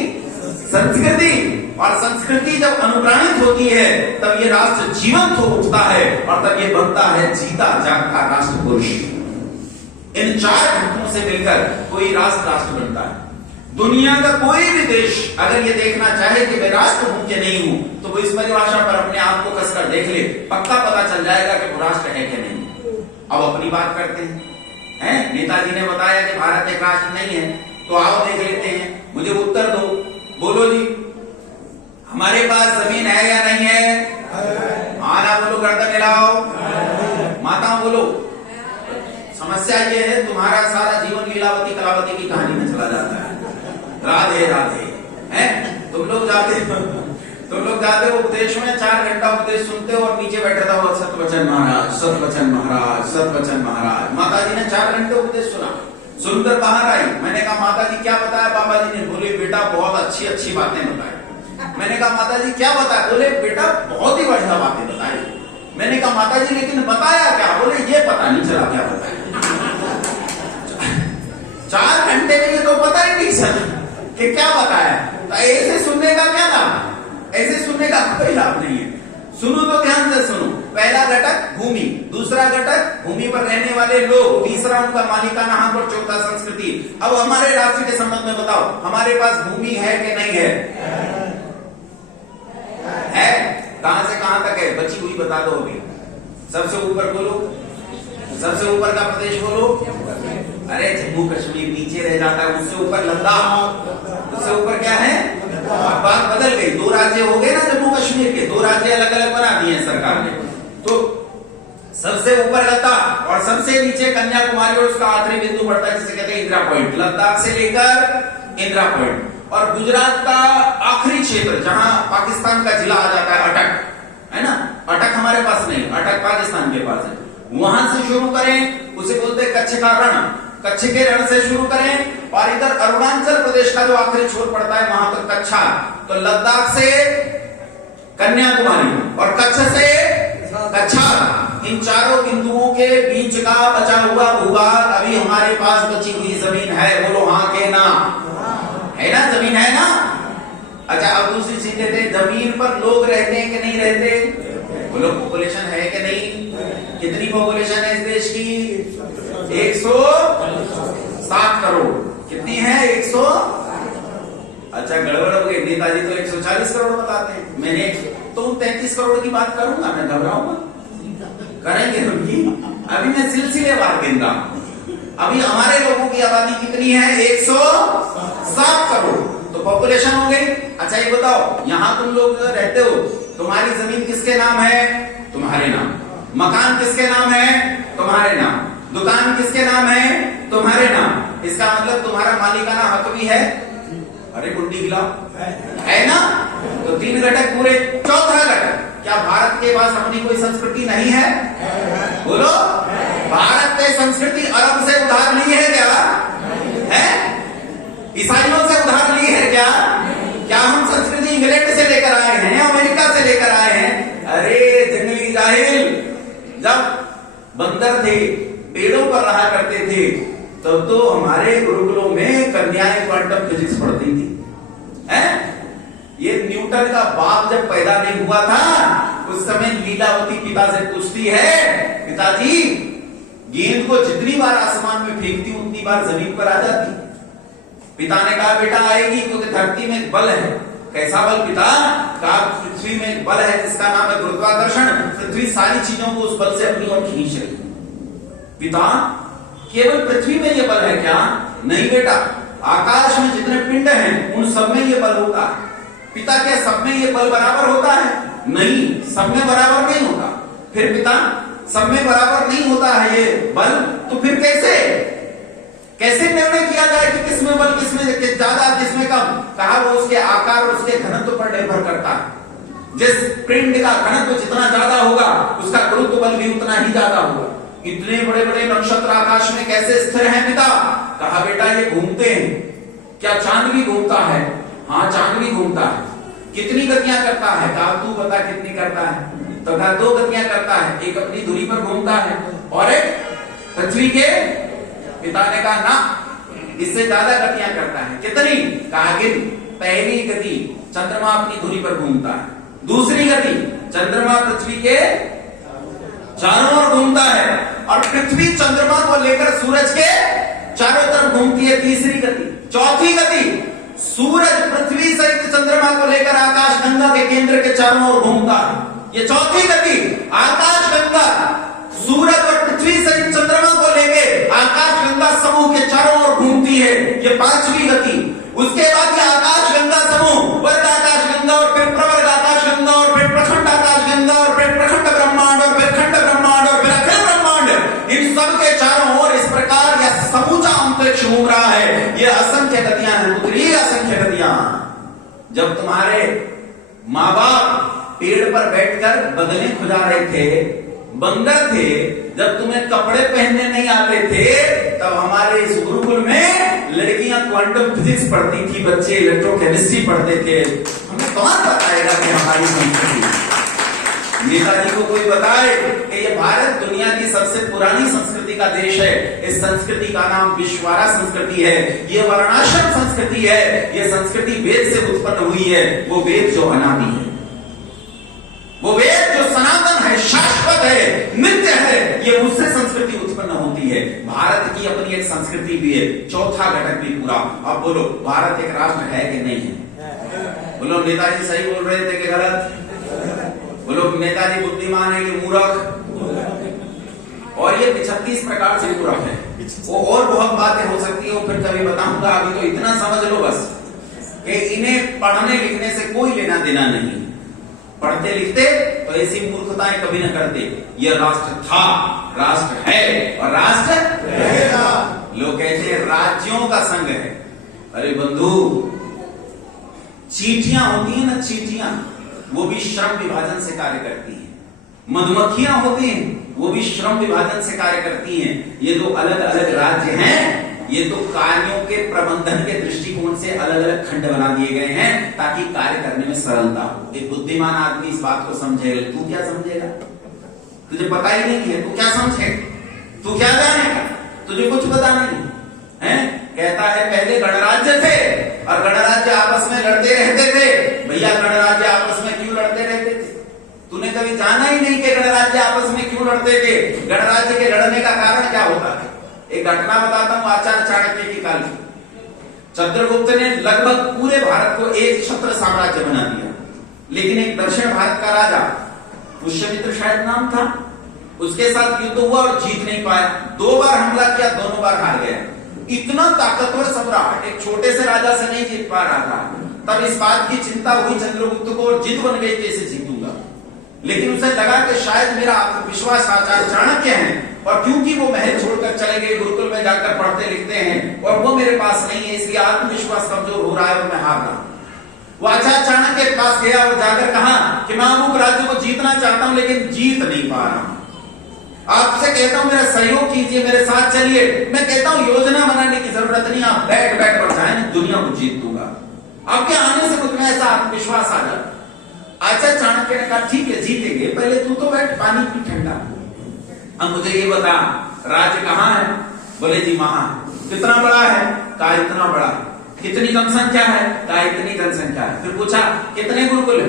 संस्कृति। और संस्कृति जब अनुप्राणित होती है तब ये राष्ट्र जीवंत हो उठता है, और तब ये बनता है जीता जागता राष्ट्र पुरुष। इन 4 घटकों से मिलकर कोई राष्ट्र बनता है। दुनिया का कोई भी देश अगर ये देखना चाहे कि मैं राष्ट्र हूं कि नहीं हूं, तो वो इस परिभाषा पर अपने आप को कसकर देख ले, पक्का पता चल जाएगा कि वो राष्ट्र है कि नहीं। अब अपनी बात करते हैं। नेताजी ने बताया कि भारत एक राष्ट्र नहीं है, तो आओ देख लेते हैं, मुझे उत्तर दो, बोलो जी, हमारे पास जमीन है या नहीं है? हाँ ना बोलो, गर्दन हिलाओ, माताओं बोलो। समस्या ये है, तुम्हारा सारा जीवन लीलावती कलावती की कहानी में चला जाता है। राधे राधे है, तुम लोग जाते हो उपदेश में, 4 घंटा उपदेश सुनते हो और नीचे बैठे था वो सतवचन महाराज, सतवचन महाराज, सतवचन महाराज। माता जी ने 4 घंटे उपदेश सुना, सुनकर बाहर आई। मैंने कहा माता जी क्या बताया? बाबा जी ने बोले बेटा बहुत अच्छी अच्छी बातें बताई। मैंने कहा माता जी क्या बताया? बोले बेटा बहुत ही बढ़िया बातें बताई। मैंने कहा माता जी लेकिन बताया क्या? बोले ये पता नहीं चला क्या बताया। 4 घंटे में ये तो पता ही नहीं चला कि क्या बताया। तो ऐसे सुनने का क्या लाभ? ऐसे सुनने का कोई लाभ नहीं है। सुनो तो ध्यान से सुनो। पहला घटक भूमि, दूसरा घटक भूमि पर रहने वाले लोग, तीसरा उनका मालिकाना हक और चौथा संस्कृति। अब हमारे राष्ट्र के संबंध में बताओ, हमारे पास भूमि है कि नहीं है? है। कहां से कहां तक है? बची हुई बता दो अभी। सबसे ऊपर बोलो, सबसे ऊपर का प्रदेश बोलो। अरे जम्मू कश्मीर नीचे रह जाता है, उससे ऊपर लद्दाख, उससे ऊपर क्या है? बात बदल गई, 2 राज्य हो गए ना जम्मू कश्मीर के, 2 राज्य अलग अलग बना दिए हैं सरकार ने। तो सबसे ऊपर लद्दाख और सबसे नीचे कन्याकुमारी और उसका आखिरी बिंदु पड़ता है जिसे कहते हैं इंदिरा पॉइंट। लद्दाख से लेकर इंदिरा पॉइंट और गुजरात का आखिरी क्षेत्र जहां पाकिस्तान का जिला आ जाता है, अटक, है ना? अटक हमारे पास नहीं, अटक पाकिस्तान के पास है। वहां से शुरू करें, उसे बोलते हैं कच्छ का रण, कच्छ के रण से शुरू करें और इधर अरुणाचल प्रदेश का जो आखिरी छोर पड़ता है वहां तक कच्छा। तो लद्दाख से कन्याकुमारी और कच्छ से कच्छा, इन चारों बिंदुओं के बीच का बचा हुआ भूभाग अभी हमारे पास बची हुई जमीन है। बोलो हाँ के ना? है ना? जमीन है ना? अच्छा अब दूसरी चीज कहते हैं, जमीन पर लोग रहते हैं कि नहीं रहते? बोलो पॉपुलेशन है कि नहीं? कितनी पॉपुलेशन है इस देश की? 107 करोड़। कितनी है? 100। अच्छा गड़बड़ हो गई, नेताजी तो 140 करोड़ बताते हैं। मैंने तो 33 करोड़ की बात करूंगा, मैं घबराऊंगा? करेंगे अभी मैं सिलसिलेवार गिनता हूं। अभी हमारे लोगों की आबादी कितनी है? 107 करोड़। तो पॉपुलेशन हो गई। अच्छा ये बताओ, यहां तुम लोग रहते हो, तुम्हारी जमीन किसके नाम है? तुम्हारे नाम। मकान किसके नाम है? तुम्हारे नाम। दुकान किसके नाम है? तुम्हारे नाम। इसका मतलब तुम्हारा मालिकाना हक भी है। अरे कुंडी हिलाओ, है ना? तो 3 घटक पूरे। चौथा घटक, क्या भारत के पास अपनी कोई संस्कृति नहीं है? बोलो, भारत ने संस्कृति अरब से उधार ली है क्या? है? ईसाइयों से उधार ली है क्या? क्या हम संस्कृति इंग्लैंड से लेकर आए हैं, अमेरिका से लेकर आए हैं? अरे जंगली जाहिल, जब बंदर थे, पेड़ों पर रहा करते थे, तब तो हमारे गुरुकुलों में कन्याएं क्वांटम फिजिक्स पढ़ती थी। हैं? ये न्यूटन का बाप जब पैदा नहीं हुआ था, उस समय लीलावती पिता से पूछती है, पिताजी गेंद को जितनी बार आसमान में फेंकती उतनी बार जमीन पर आ जाती। पिता ने कहा बेटा आएगी, क्योंकि धरती में एक बल है। कैसा बल पिता? कहा पृथ्वी में एक बल है जिसका नाम है गुरुत्वाकर्षण। पृथ्वी सारी चीजों को उस बल से अपनी ओर खींच रही। पिता केवल पृथ्वी में ये बल है क्या? नहीं बेटा, आकाश में जितने पिंड हैं उन सब में ये बल होता है। पिता क्या सब में ये बल बराबर होता है? नहीं, सब में बराबर नहीं होता। फिर पिता सब में बराबर नहीं होता है ये बल, तो फिर कैसे निर्णय किया जाए कि किसमें बल, किसमें ज्यादा, किसमें कम? कहा वो उसके आकार और उसके घनत्व पर निर्भर करता है। जिस पिंड का घनत्व जितना ज्यादा होगा उसका गुरुत्व बल भी उतना ही ज्यादा होगा। इतने बड़े बड़े नक्षत्र आकाश में कैसे स्थिर हैं पिता? कहा बेटा ये घूमते हैं। क्या चांद भी घूमता है? हाँ चांद भी घूमता है। कितनी गतियां करता है? कहा तू बता कितनी करता है? तो कहा 2 गतियां करता है, एक अपनी धुरी पर घूमता है और एक पृथ्वी के। पिता ने कहा ना, इससे ज्यादा गतियां करता है। कितनी? कहा गिन। पहली गति, चंद्रमा अपनी धुरी पर घूमता है। दूसरी गति, चंद्रमा पृथ्वी के चारों ओर घूमता है और पृथ्वी चंद्रमा को लेकर सूरज के चारों तरफ घूमती है। तीसरी गति। चौथी गति, सूरज पृथ्वी सहित चंद्रमा को लेकर आकाश गंगा के केंद्र के चारों ओर घूमता है। ये चौथी गति। आकाश गंगा सूरज और पृथ्वी सहित चंद्रमा को लेकर आकाश गंगा समूह के चारों ओर घूमती है, ये पांचवी गति। उसके बाद ये आकाश गंगा समूह, वर्ग आकाश गंगा और फिर प्रवर्ग आकाश गंगा और फिर प्रखंड आकाश गंगा और फिर प्रखंड ब्रह्मांड और फिर खंड ब्रह्मांड और फिर अखंड ब्रह्मांड, इन सब के चारों ओर इस प्रकार यह समूचा अंतरिक्ष घूम रहा है। ये असंख्य गतियां हैं पुत्री, असंख्य गतियां। जब तुम्हारे माँ बाप पेड़ पर बैठकर बदले खुजा रहे थे, बंदर थे, जब तुम्हें कपड़े पहनने नहीं आते थे, तब हमारे इस गुरुकुल में लड़कियां क्वांटम फिजिक्स पढ़ती थी, बच्चे इलेक्ट्रोकेमिस्ट्री पढ़ते थे। हमें कौन बताएगा कि हमारी संस्कृति? नेताजी को कोई बताए कि ये भारत दुनिया की सबसे पुरानी संस्कृति का देश है, इस संस्कृति का नाम विश्वारा संस्कृति है, ये वर्णाश्रम संस्कृति है, ये संस्कृति वेद से उत्पन्न हुई है, वो वेद जो अनादि है, वो वेद जो सनातन है, शाश्वत है, नित्य है, ये उससे संस्कृति उत्पन्न होती है। भारत की अपनी एक संस्कृति भी है, चौथा घटक भी पूरा। अब बोलो भारत एक राष्ट्र है कि नहीं है? बोलो नेताजी सही बोल रहे थे कि गलत? बोलो नेताजी बुद्धिमान है कि मूर्ख? और ये 36 प्रकार से मूर्ख है। वो और बहुत बातें हो सकती है, वो फिर कभी बताऊंगा। अभी तो इतना समझ लो बस कि इन्हें पढ़ने लिखने से कोई लेना देना नहीं। पढ़ते लिखते तो ऐसी मूर्खताएं कभी न करते। ये राष्ट्र था, राष्ट्र है और राष्ट्र रहेगा। लोग कहते हैं राज्यों का संघ है। अरे बंधु, चींटियां होती हैं ना, चींटियां, वो भी श्रम विभाजन से कार्य करती हैं। मधुमक्खियां होती हैं, वो भी श्रम विभाजन से कार्य करती हैं। ये दो अलग अलग राज्य हैं, ये तो कार्यों के प्रबंधन के दृष्टिकोण से अलग अलग खंड बना दिए गए हैं ताकि कार्य करने में सरलता हो। एक बुद्धिमान आदमी इस बात को समझेगा, तू क्या समझेगा? तुझे पता ही नहीं है, तू क्या समझेगा? तू क्या जानेगा? तुझे कुछ पता नहीं है। कहता है पहले गणराज्य थे और गणराज्य आपस में लड़ते रहते थे। भैया गणराज्य आपस में क्यों लड़ते रहते थे? तूने कभी जाना ही नहीं कि गणराज्य आपस में क्यों लड़ते थे। गणराज्य के लड़ने का कारण क्या होता है? एक घटना बताता हूं आचार्य चाणक्य की काल की। चंद्रगुप्त ने लगभग पूरे भारत को एक छत्र साम्राज्य बना दिया, लेकिन एक दक्षिण भारत का राजा, पुष्यमित्र शायद नाम था, उसके साथ युद्ध हुआ और जीत नहीं पाया। 2 बार हमला किया, दोनों बार हार गया। इतना ताकतवर सम्राट एक छोटे से राजा से नहीं जीत पा रहा था। तब इस बात की चिंता हुई चंद्रगुप्त को और जिद बन गई कैसे जीतूंगा। लेकिन उसे लगा कि शायद मेरा आत्मविश्वास आचार्य चाणक्य है, और क्योंकि वो महल छोड़कर चले गए, गुरुकुल में जाकर पढ़ते लिखते हैं, और वो मेरे पास नहीं है, इसलिए आत्मविश्वास कमजोर हो रहा है और मैं हार रहा हूं। वो आचार्य चाणक्य के पास गया और जाकर कहा कि मैं अमुक राज्य को जीतना चाहता हूं लेकिन जीत नहीं पा रहा हूं। आपसे कहता हूं मेरा सहयोग कीजिए, मेरे साथ चलिए। मैं कहता हूं योजना बनाने की जरूरत नहीं, आप बैठ बैठ बढ़ जाए, दुनिया को जीत दूंगा। आपके आने से मुझ में ऐसा आत्मविश्वास आ जाए। आचार्य चाणक्य ने कहा ठीक है जीतेंगे, पहले तू तो बैठ, पानी पी ठंडा। अब मुझे ये बता राज्य कहाँ है? बोले जी वहां। कितना बड़ा है? कहा इतना बड़ा। कितनी जनसंख्या है? कहा इतनी जनसंख्या है। फिर पूछा कितने गुरुकुल है?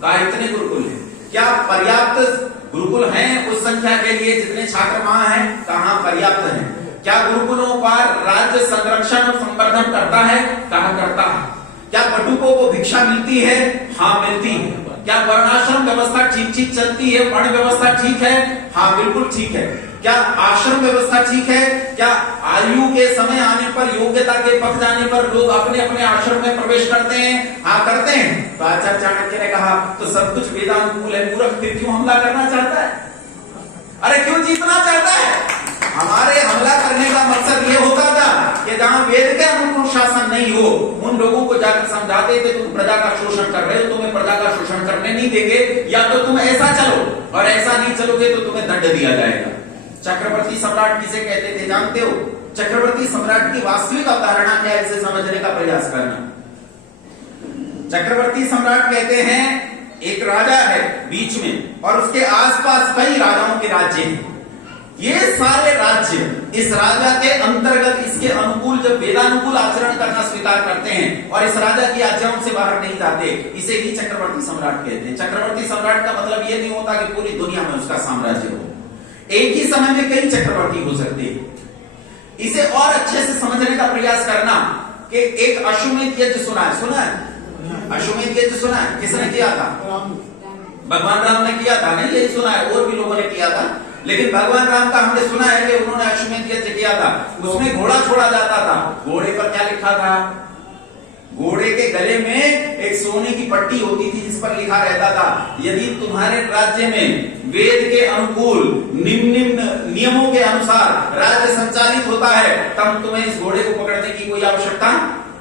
कहा इतने गुरुकुल है। क्या पर्याप्त गुरुकुल हैं उस संख्या के लिए जितने छात्र वहां हैं? कहा पर्याप्त है। क्या गुरुकुलों पर राज्य संरक्षण और संवर्धन करता है? कहा करता है। क्या बटुकों को भिक्षा मिलती है? हाँ मिलती है। क्या वर्णाश्रम व्यवस्था ठीक ठीक चलती है? वर्ण व्यवस्था ठीक है? हाँ बिल्कुल ठीक है। क्या आश्रम व्यवस्था ठीक है? क्या आयु के समय आने पर, योग्यता के पक जाने पर लोग अपने अपने आश्रम में प्रवेश करते हैं? हाँ करते हैं। तो आचार्य चाणक्य ने कहा तो सब कुछ वेदानुकूल है, मूर्ख फिर क्यों हमला करना चाहता है? अरे क्यों जीतना चाहता है? हमारे हमला करने का मकसद ये होता था कि जहां वेद के अनुकूल शासन नहीं हो, उन लोगों को जाकर समझाते थे तुम प्रजा का शोषण कर रहे हो, तुम्हें प्रजा का शोषण करने नहीं देंगे, या तो तुम ऐसा चलो और ऐसा नहीं चलोगे तो तुम्हें दंड दिया जाएगा। चक्रवर्ती सम्राट किसे कहते थे जानते हो? चक्रवर्ती सम्राट की वास्तविक अवधारणा क्या है, इसे समझने का प्रयास करना। चक्रवर्ती सम्राट कहते हैं एक राजा है बीच में और उसके आसपास कई राजाओं के राज्य हैं। ये सारे राज्य इस राजा के अंतर्गत, इसके अनुकूल जब वेदानुकूल आचरण करना स्वीकार करते हैं और इस राजा की आज्ञाओं से बाहर नहीं जाते, इसे ही चक्रवर्ती सम्राट कहते हैं। चक्रवर्ती सम्राट का मतलब यह नहीं होता कि पूरी दुनिया में उसका साम्राज्य हो, एक ही समय में कई चक्रवर्ती हो सकते हैं। इसे और अच्छे से समझने का प्रयास करना कि एक अश्वमेध यज्ञ सुना है? अश्वमेध यज्ञ सुना है? किसने किया था? भगवान राम ने किया था। नहीं यही सुना है, और भी लोगों ने किया था, लेकिन भगवान राम का हमने सुना है कि उन्होंने अश्वमेध यज्ञ किया था। उसमें घोड़ा छोड़ा जाता था, घोड़े लिखा था? घोड़े के गले में एक सोने की पट्टी होती थी जिस पर लिखा रहता था, यदि तुम्हारे राज्य में वेद के अनुकूल निम्न नियमों के अनुसार राज्य संचालित होता है, तब तुम्हें इस घोड़े को पकड़ने की कोई आवश्यकता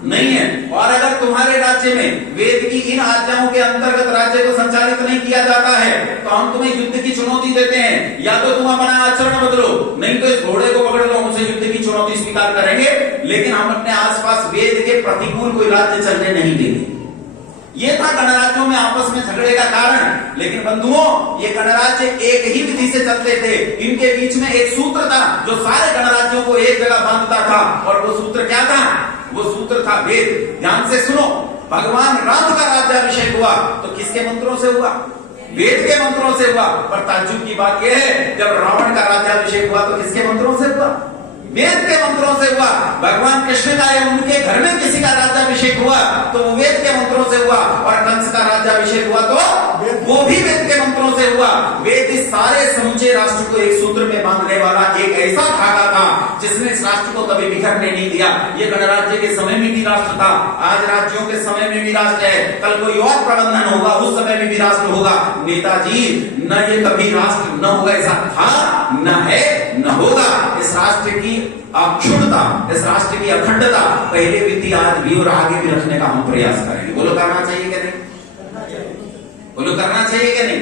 नहीं है। और अगर तुम्हारे राज्य में वेद की इन आज्ञाओं के अंतर्गत राज्य को संचालित नहीं किया जाता है, तो हम तुम्हें युद्ध की चुनौती देते हैं, या तो तुम अपना आचरण बदलो, नहीं तो इस घोड़े को पकड़ लो, हमसे युद्ध की चुनौती स्वीकार करेंगे, लेकिन हम अपने आसपास वेद के प्रतिकूल कोई राज्य चलने नहीं देंगे। ये था गणराज्यों में आपस में झगड़े का कारण। लेकिन बंधुओं, ये गणराज्य एक ही विधि से चलते थे। इनके बीच में एक सूत्र था जो सारे गणराज्यों को एक जगह बांधता था, और वो सूत्र क्या था? वो सूत्र था वेद। ध्यान से सुनो, भगवान राम का राज्याभिषेक हुआ तो किसके मंत्रों से हुआ? वेद के मंत्रों से हुआ। पर ताज्जुब की बात यह है, जब रावण का राज्याभिषेक हुआ तो किसके मंत्रों से हुआ? वेद के मंत्रों से हुआ। भगवान कृष्ण का या उनके घर में किसी का राज्याभिषेक हुआ तो वो वेद के मंत्रों से हुआ, और कंस का राज्याभिषेक हुआ तो वो भी वेद के मंत्रों से हुआ। वेद इस सारे समूचे राष्ट्र को एक सूत्र में बांधने वाला एक ऐसा धागा था जिसने इस राष्ट्र को कभी बिखरने नहीं दिया। ये गणराज्य के समय में भी राष्ट्र था, आज राज्यों के समय में भी राष्ट्र है, कल कोई और प्रबंधन होगा, उस समय में भी राष्ट्र होगा। नेताजी, न ये कभी राष्ट्र न होगा ऐसा था, न है, न होगा। इस राष्ट्र की अक्षुण्णता, इस राष्ट्र की अखंडता पहले भी थी, आज भी, और आगे भी रखने का हम प्रयास करेंगे। बोलो करना चाहिए क्या नहीं? बोलो करना चाहिए क्या नहीं?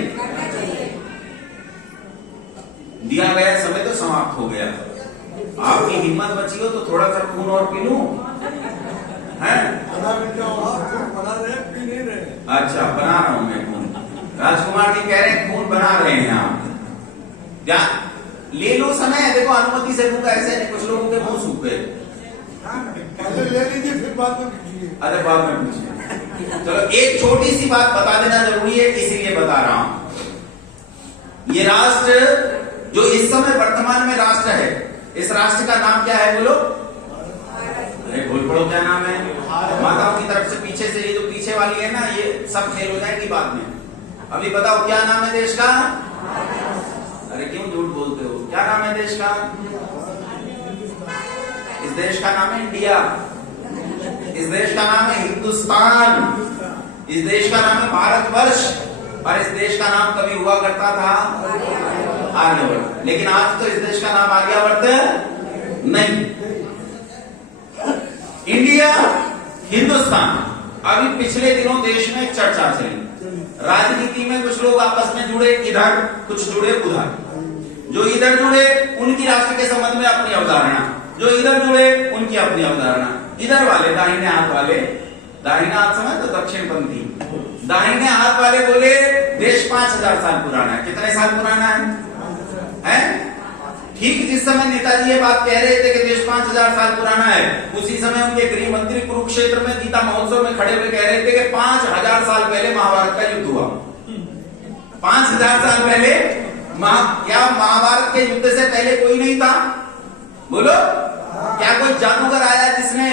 दिया गया समय तो समाप्त हो गया। आपकी हिम्मत बची हो तो थोड़ा सा खून और पी लूं? हैं? अच्छा, बना रहा हूं मैं खून। राजकुमार जी कह रहे हैं खून बना रहे हैं आप। क्या ले लो समय, देखो अनुमति से लूंगा, ऐसे नहीं। कुछ लोगों के मुंह सूख गए। पहले ले लीजिए, फिर बाद में पूछिए। अरे बाद में पूछिए। चलो, एक छोटी सी बात बता देना जरूरी है, इसीलिए बता रहा हूं। ये राष्ट्र जो इस समय वर्तमान में राष्ट्र है, इस राष्ट्र का नाम क्या है? बोलो। अरे बोल पड़ो, क्या नाम है? माताओं की तरफ से पीछे से, ये जो पीछे वाली है ना, ये सब फेल हो जाएगी बाद में। अभी बताओ क्या नाम है देश का? अरे क्यों झूठ बोलते हो? क्या नाम है देश का? इस देश का नाम है इंडिया। इस देश का नाम है हिंदुस्तान। इस देश का नाम है भारतवर्ष। और इस देश का नाम कभी हुआ करता था आर्यवर्त। लेकिन आज तो इस देश का नाम आर्यवर्त नहीं। इंडिया, हिंदुस्तान। अभी पिछले दिनों देश में चर्चा चली, राजनीति में कुछ लोग आपस में जुड़े इधर, कुछ जुड़े उधर। जो इधर जुड़े उनकी राष्ट्र के संबंध में अपनी अवधारणा, जो इधर जुड़े उनकी अपनी अवधारणा। इधर वाले, दाहिने हाथ वाले, दाहिना हाथ समझ तो दक्षिणपंथी, दाहिने हाथ वाले बोले देश 5000 साल पुराना है। कितने साल पुराना है? ठीक जिस समय नेताजी ये बात कह रहे थे कि देश 5000 साल पुराना है, उसी समय उनके गृह मंत्री कुरुक्षेत्र में गीता महोत्सव में खड़े हुए कह रहे थे कि 5000 साल पहले महाभारत का युद्ध हुआ। 5000 साल पहले क्या महाभारत के युद्ध से पहले कोई नहीं था? बोलो, क्या कोई जादूगर आया जिसने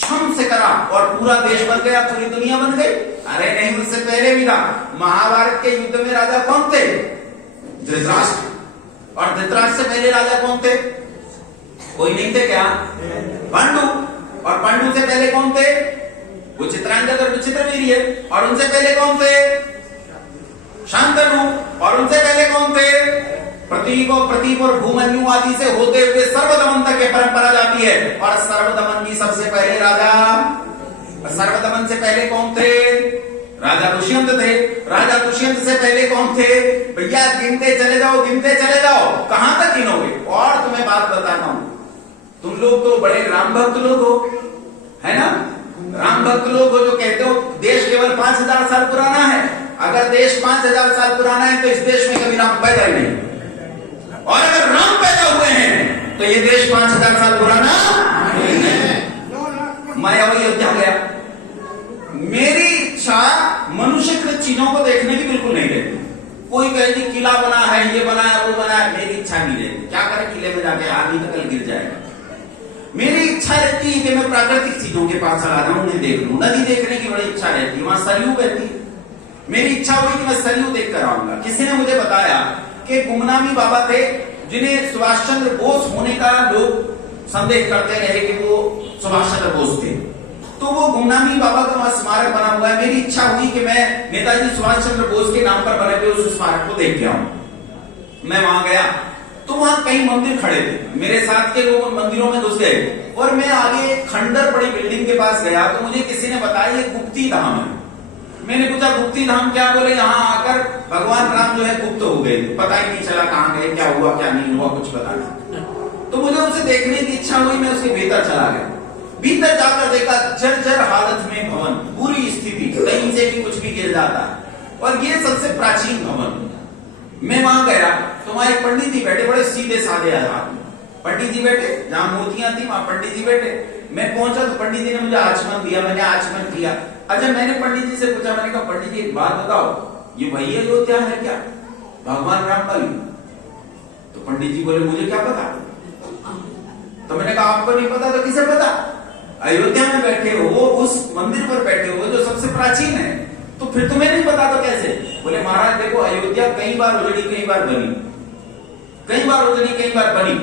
छम से करा और पूरा देश बन गया, पूरी दुनिया बन गई? अरे नहीं, उससे पहले भी था। महाभारत के युद्ध में राजा कौन थे? धृतराष्ट्र। और धृतराष्ट्र से पहले राजा कौन थे? कोई नहीं थे क्या? पांडु। और पांडु से पहले कौन थे? वो चित्रांगद और विचित्रवीर्य। और उनसे पहले कौन थे? शांतनु। और उनसे पहले कौन थे? प्रतीप और भूमन्यु आदि से होते हुए सर्वदमन तक की परंपरा जाती है। और सर्वदमन की सबसे पहले राजा, सर्वदमन से पहले कौन थे? राजा दुष्यंत थे। राजा दुष्यंत से पहले कौन थे? भैया गिनते चले जाओ, गिनते चले जाओ, कहां तक गिनोगे? और तुम्हें बात बताता हूं, तुम लोग तो बड़े राम भक्त लोग हो, है ना? राम भक्त लोग हो जो कहते हो देश केवल 5000 साल पुराना है। अगर देश 5000 साल पुराना है तो इस देश में कभी राम पैदा ही नहीं, और अगर राम पैदा हुए हैं तो ये देश 5000 साल पुराना नहीं है। मैं अयोध्या गया, मेरी इच्छा मनुष्यकृत चीजों को देखने की बिल्कुल नहीं रहती। कोई कहे कि किला बना है, ये बना है, वो बना है, मेरी इच्छा नहीं रहती। क्या करें किले में जाके, आदमी तो कल गिर जाएगा। मेरी इच्छा रहती है कि मैं प्राकृतिक चीजों के पास चला जाऊं, उन्हें देख लूं। नदी देखने की बड़ी इच्छा रहती है, वहां सरयू बहती है। मेरी इच्छा हुई कि मैं सरयू देख कर आऊंगा। किसी ने मुझे बताया कि गुमनामी बाबा थे जिन्हें सुभाष चंद्र बोस होने का लोग संदेह करते रहे कि वो सुभाष चंद्र बोस थे। तो वो गुमनामी बाबा का वहां स्मारक बना हुआ है। मेरी इच्छा हुई कि मैं नेताजी सुभाष चंद्र बोस के नाम पर बने हुए उस स्मारक को देख के आऊं। मैं वहां गया तो वहां कई मंदिर खड़े थे, मेरे साथ के लोग मंदिरों में घुस गए और मैं आगे खंडर पड़ी बिल्डिंग के पास गया तो मुझे किसी ने बताया ये गुप्ती धाम है। मैंने पूछा गुप्ती धाम क्या? बोले यहाँ आकर भगवान राम जो है गुप्त हो गए, पता ही नहीं चला कहाँ गए, क्या हुआ क्या नहीं हुआ, कुछ पता नहीं। तो मुझे उसे देखने की इच्छा हुई, मैं उसके भीतर चला गया। भीतर जाकर देखा जर्जर हालत में भवन, बुरी स्थिति, कहीं से भी कुछ भी गिर जाता है और ये सबसे प्राचीन भवन। मैं वहां गया तो वहां एक पंडित जी बैठे, बड़े सीधे साधे आदमी पंडित जी बैठे, जहां मूर्तियां थी वहां पंडित जी बैठे। मैं पहुंचा तो पंडित जी ने मुझे आचमन दिया, मैंने आचमन किया। अच्छा, मैंने पंडित जी से पूछा, मैंने कहा पंडित जी एक बात बताओ, ये वही अयोध्या है क्या, भगवान राम वाली? तो पंडित जी बोले मुझे क्या पता। तो मैंने कहा आपको नहीं पता तो किसे पता? अयोध्या में बैठे हो, वो उस मंदिर पर बैठे हो जो सबसे प्राचीन है, तो फिर तुम्हें नहीं पता तो कैसे? बोले महाराज देखो, अयोध्या कई बार उजड़ी, कई बार बनी, कई बार उजड़ी, कई बार बनी।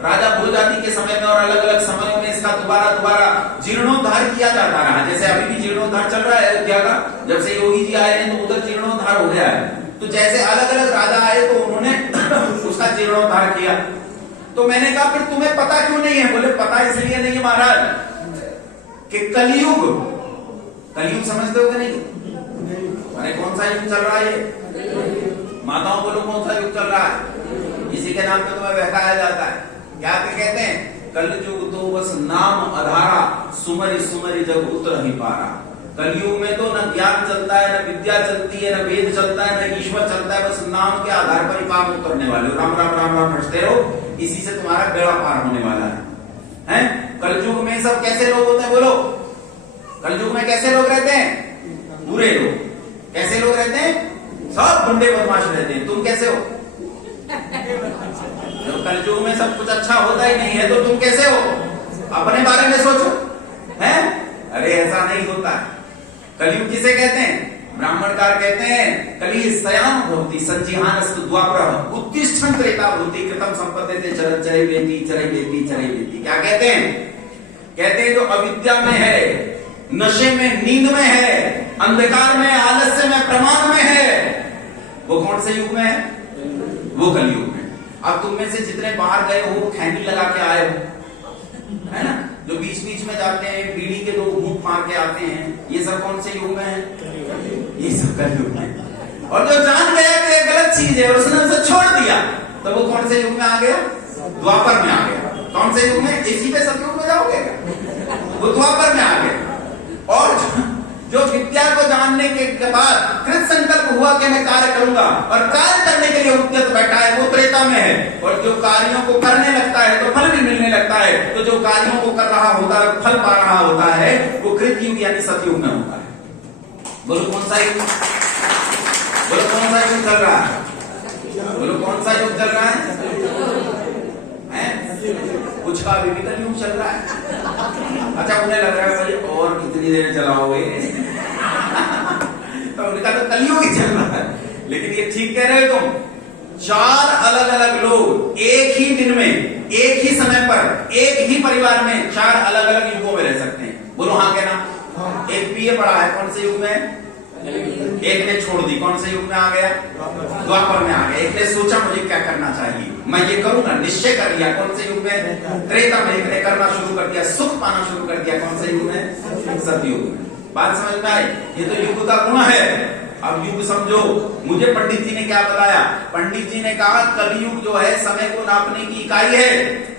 राजा भोजादि के समय में और अलग अलग समयों में इसका दोबारा जीर्णोद्धार किया जाता रहा। जैसे अभी भी जीर्णोद्धार चल रहा है अयोध्या का, जब से योगी जी आए हैं तो उधर जीर्णोद्धार हो गया है। तो जैसे अलग अलग राजा आए तो उन्होंने उसका जीर्णोद्धार किया। तो मैंने कहा फिर तुम्हें पता क्यों नहीं है? बोले पता इसलिए नहीं है महाराज कि कलयुग समझते हो कि नहीं? अरे कौन सा युग चल रहा है? माताओं बोलो कौन सा युग चल रहा है? इसी के नाम पे तुम्हें बहकाया जाता है। क्या कहते हैं? कलयुग तो बस नाम आधारा, सुमरि सुमरि जग उतर ही पारा। कलयुग में तो न ज्ञान चलता है, न विद्या चलती है, न वेद चलता है, न ईश्वर चलता है, बस नाम के आधार पर ही काम उतरने वाले हो। राम राम राम राम भजते रहो, इसी से तुम्हारा बेड़ा पार होने वाला है। कलयुग में सब कैसे लोग होते हैं बोलो? कलयुग में कैसे लोग रहते हैं? बुरे लोग। कैसे लोग रहते हैं? सब गुंडे बदमाश रहते हैं। तुम कैसे हो? जब कलयुग में सब कुछ अच्छा होता ही नहीं है तो तुम कैसे हो? अपने बारे में सोचो। हैं? अरे ऐसा नहीं होता है। कलयुग किसे कहते हैं? ब्राह्मणकार कहते हैं कली सयाम भवति संजीहानस्तु द्वापर उत्तिष्ठन् त्रेता भवति कृतं संपद्यते चरै वेति। क्या कहते हैं? कहते हैं जो अविद्या में है, नशे में, नींद में है, अंधकार में, आलस्य में, प्रमाद में है, वो कौन से युग में है? वो कलयुग में। अब तुम में से जितने बाहर गए हो वो खैनी लगा के आए हो, है ना? जो बीच बीच में जाते हैं, बीड़ी के लोग मुंह मार के आते हैं, ये सब कौन से युग में है? ये सब कलयुग में। और जो जान गया कि ये गलत चीज है, उसने उसे छोड़ दिया, तो वो कौन से युग में आ गया? द्वापर में आ गया। कौन से युग में? इसी पे सतयुग में जाओगे, वो द्वापर में आ गया। और जो विद्या को जानने के बाद कृत संकल्प हुआ कि मैं कार्य करूंगा और कार्य करने के लिए उद्यत बैठा है, वो त्रेता में है। और जो कार्यों को करने लगता है तो फल भी मिलने लगता है। तो जो कार्यों को कर रहा होता है, फल पा रहा होता है, वो कृत युग यानी सतयुग में होता है। बोलो कौन सा युग? बोलो कौन सा युग चल रहा है? बोलो कौन सा युग चल रहा है? कुछ का अभी भी कलयुग चल रहा है। अच्छा, उन्हें लग रहा है भाई और कितनी देर चलाओगे? तो उनका तो कलयुग ही चल रहा है। लेकिन ये ठीक कह रहे हो तुम। 4 अलग अलग लोग एक ही दिन में, एक ही समय पर, एक ही परिवार में 4 अलग अलग युगों में रह सकते हैं। बोलो हाँ कहना। एक बीए पढ़ा है, कौन से युग में? एक ने छोड़ दी, कौन से युग में आ गया? द्वापर में आ गया। एक ने सोचा मुझे क्या करना चाहिए, मैं ये करूंगा, निश्चय कर लिया, कौन से युग में? त्रेता में। एक ने करना शुरू कर दिया, सुख पाना शुरू कर दिया, कौन से युग में? सतयुग में। बात समझ में आई? ये तो युग का गुण है। अब युग समझो। मुझे पंडित जी ने क्या बताया? पंडित जी ने कहा कलयुग जो है समय को नापने की इकाई है।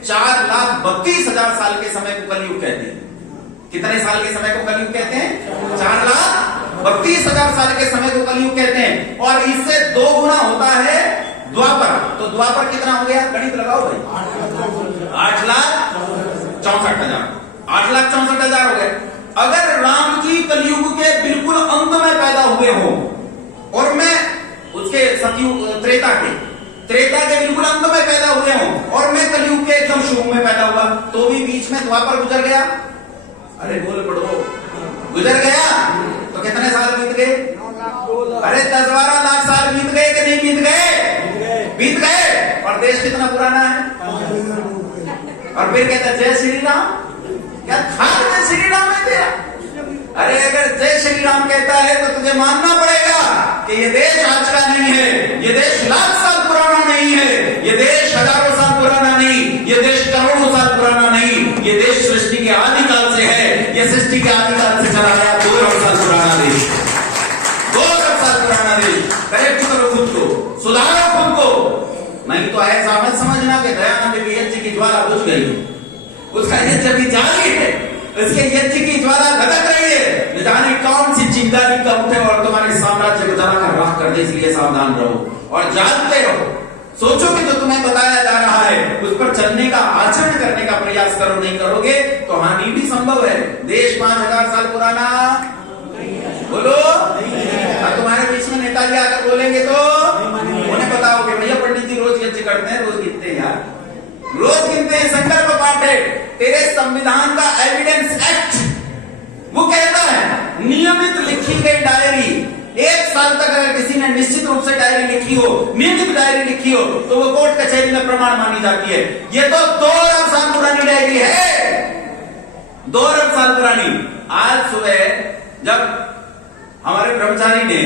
4,32,000 साल के समय को कलयुग कहते हैं। कितने साल के समय को कलयुग कहते हैं? 4,32,000 साल के समय को कलयुग कहते हैं। और इससे 2 गुना होता है द्वापर। तो द्वापर कितना हो गया? गणित लगाओ भाई। 8,64,000। 8,64,000 हो गए। अगर राम जी कलयुग के बिल्कुल अंत में पैदा हुए हो और मैं उसके सतयुग त्रेता के बिल्कुल अंत में पैदा हुए हो और मैं कलयुग के एकदम शुरू में पैदा हुआ, तो भी बीच में द्वापर गुजर गया। अरे बोल पढ़ो, गुजर गया तो कितने साल बीत गए? अरे 10-12 लाख साल बीत गए कि नहीं बीत गए? बीत गए। और देश कितना पुराना है? और फिर कहता जय श्री राम। क्या था अरे अगर जय श्री राम कहता है तो तुझे मानना पड़ेगा कि ये देश आज का नहीं है, ये देश लाख साल पुराना नहीं है, ये देश हजारों साल पुराना नहीं, ये देश करोड़ों साल पुराना नहीं, ये देश सृष्टि के आदिकाल से है, ये सृष्टि के आदिकाल से चला गया 2 अरब साल पुराना देश, 2 अरब साल पुराना देश। करेक्ट करो खुद को, सुधारो खुद को, नहीं तो ऐसा मत समझना कि दयानंद के यज्ञ की ज्वाला बुझ गई, उसका यज्ञ भी जारी है, उसके यज्ञ की ज्वाला धधक रही है, न जाने कौन सी चिंगारी कब उठे और तुम्हारे साम्राज्य को जलाकर राख कर दे, इसलिए सावधान रहो और जागते रहो। सोचो कि जो तुम्हें बताया जा रहा है उस पर चलने का, आचरण करने का प्रयास करो, नहीं करोगे तो हानि भी संभव है। देश 5000 साल पुराना बोलो, और तुम्हारे बीच में नेताजी आकर बोलेंगे तो उन्हें बताओगे भैया पंडित जी रोज यज्ञ करते हैं, रोज गिनते हैं यार, रोज गिनते हैं, संकल्प पाठ है। तेरे संविधान का एविडेंस एक्ट वो कहता है नियमित लिखी गई डायरी, 1 साल तक अगर किसी ने निश्चित रूप से डायरी लिखी हो, नियमित डायरी लिखी हो, तो वो कोर्ट कचहरी में प्रमाण मानी जाती है। ये तो 2 अरब साल पुरानी डायरी है, 2 अरब साल पुरानी। आज सुबह जब हमारे कर्मचारी ने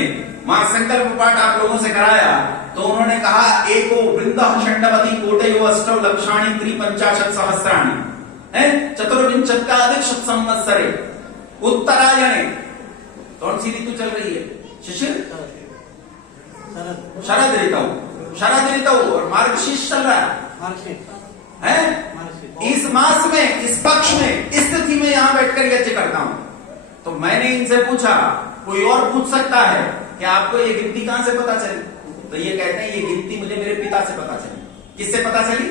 वहां संकल्प पाठ आप लोगों से कराया तो उन्होंने कहा एको वृंदा षण्डवती कोटयो अष्टौ लक्षाणि त्रिपंचाशत् सहस्राणि है चतुर्विंशत्याधिक संवत्सरे उत्तरायणे। कौन सी ऋतु चल रही है शिशिर? शरद ऋतु, शरद ऋतु और मार्गशीर्ष चल रहा है। इस मास में, इस पक्ष में, इस तिथि में यहां बैठकर यज्ञ करता हूं। तो मैंने इनसे पूछा, कोई और पूछ सकता है कि आपको ये गिनती कहां से पता चली? तो ये कहते हैं ये गिनती मुझे मेरे पिता से पता चली। किससे पता चली?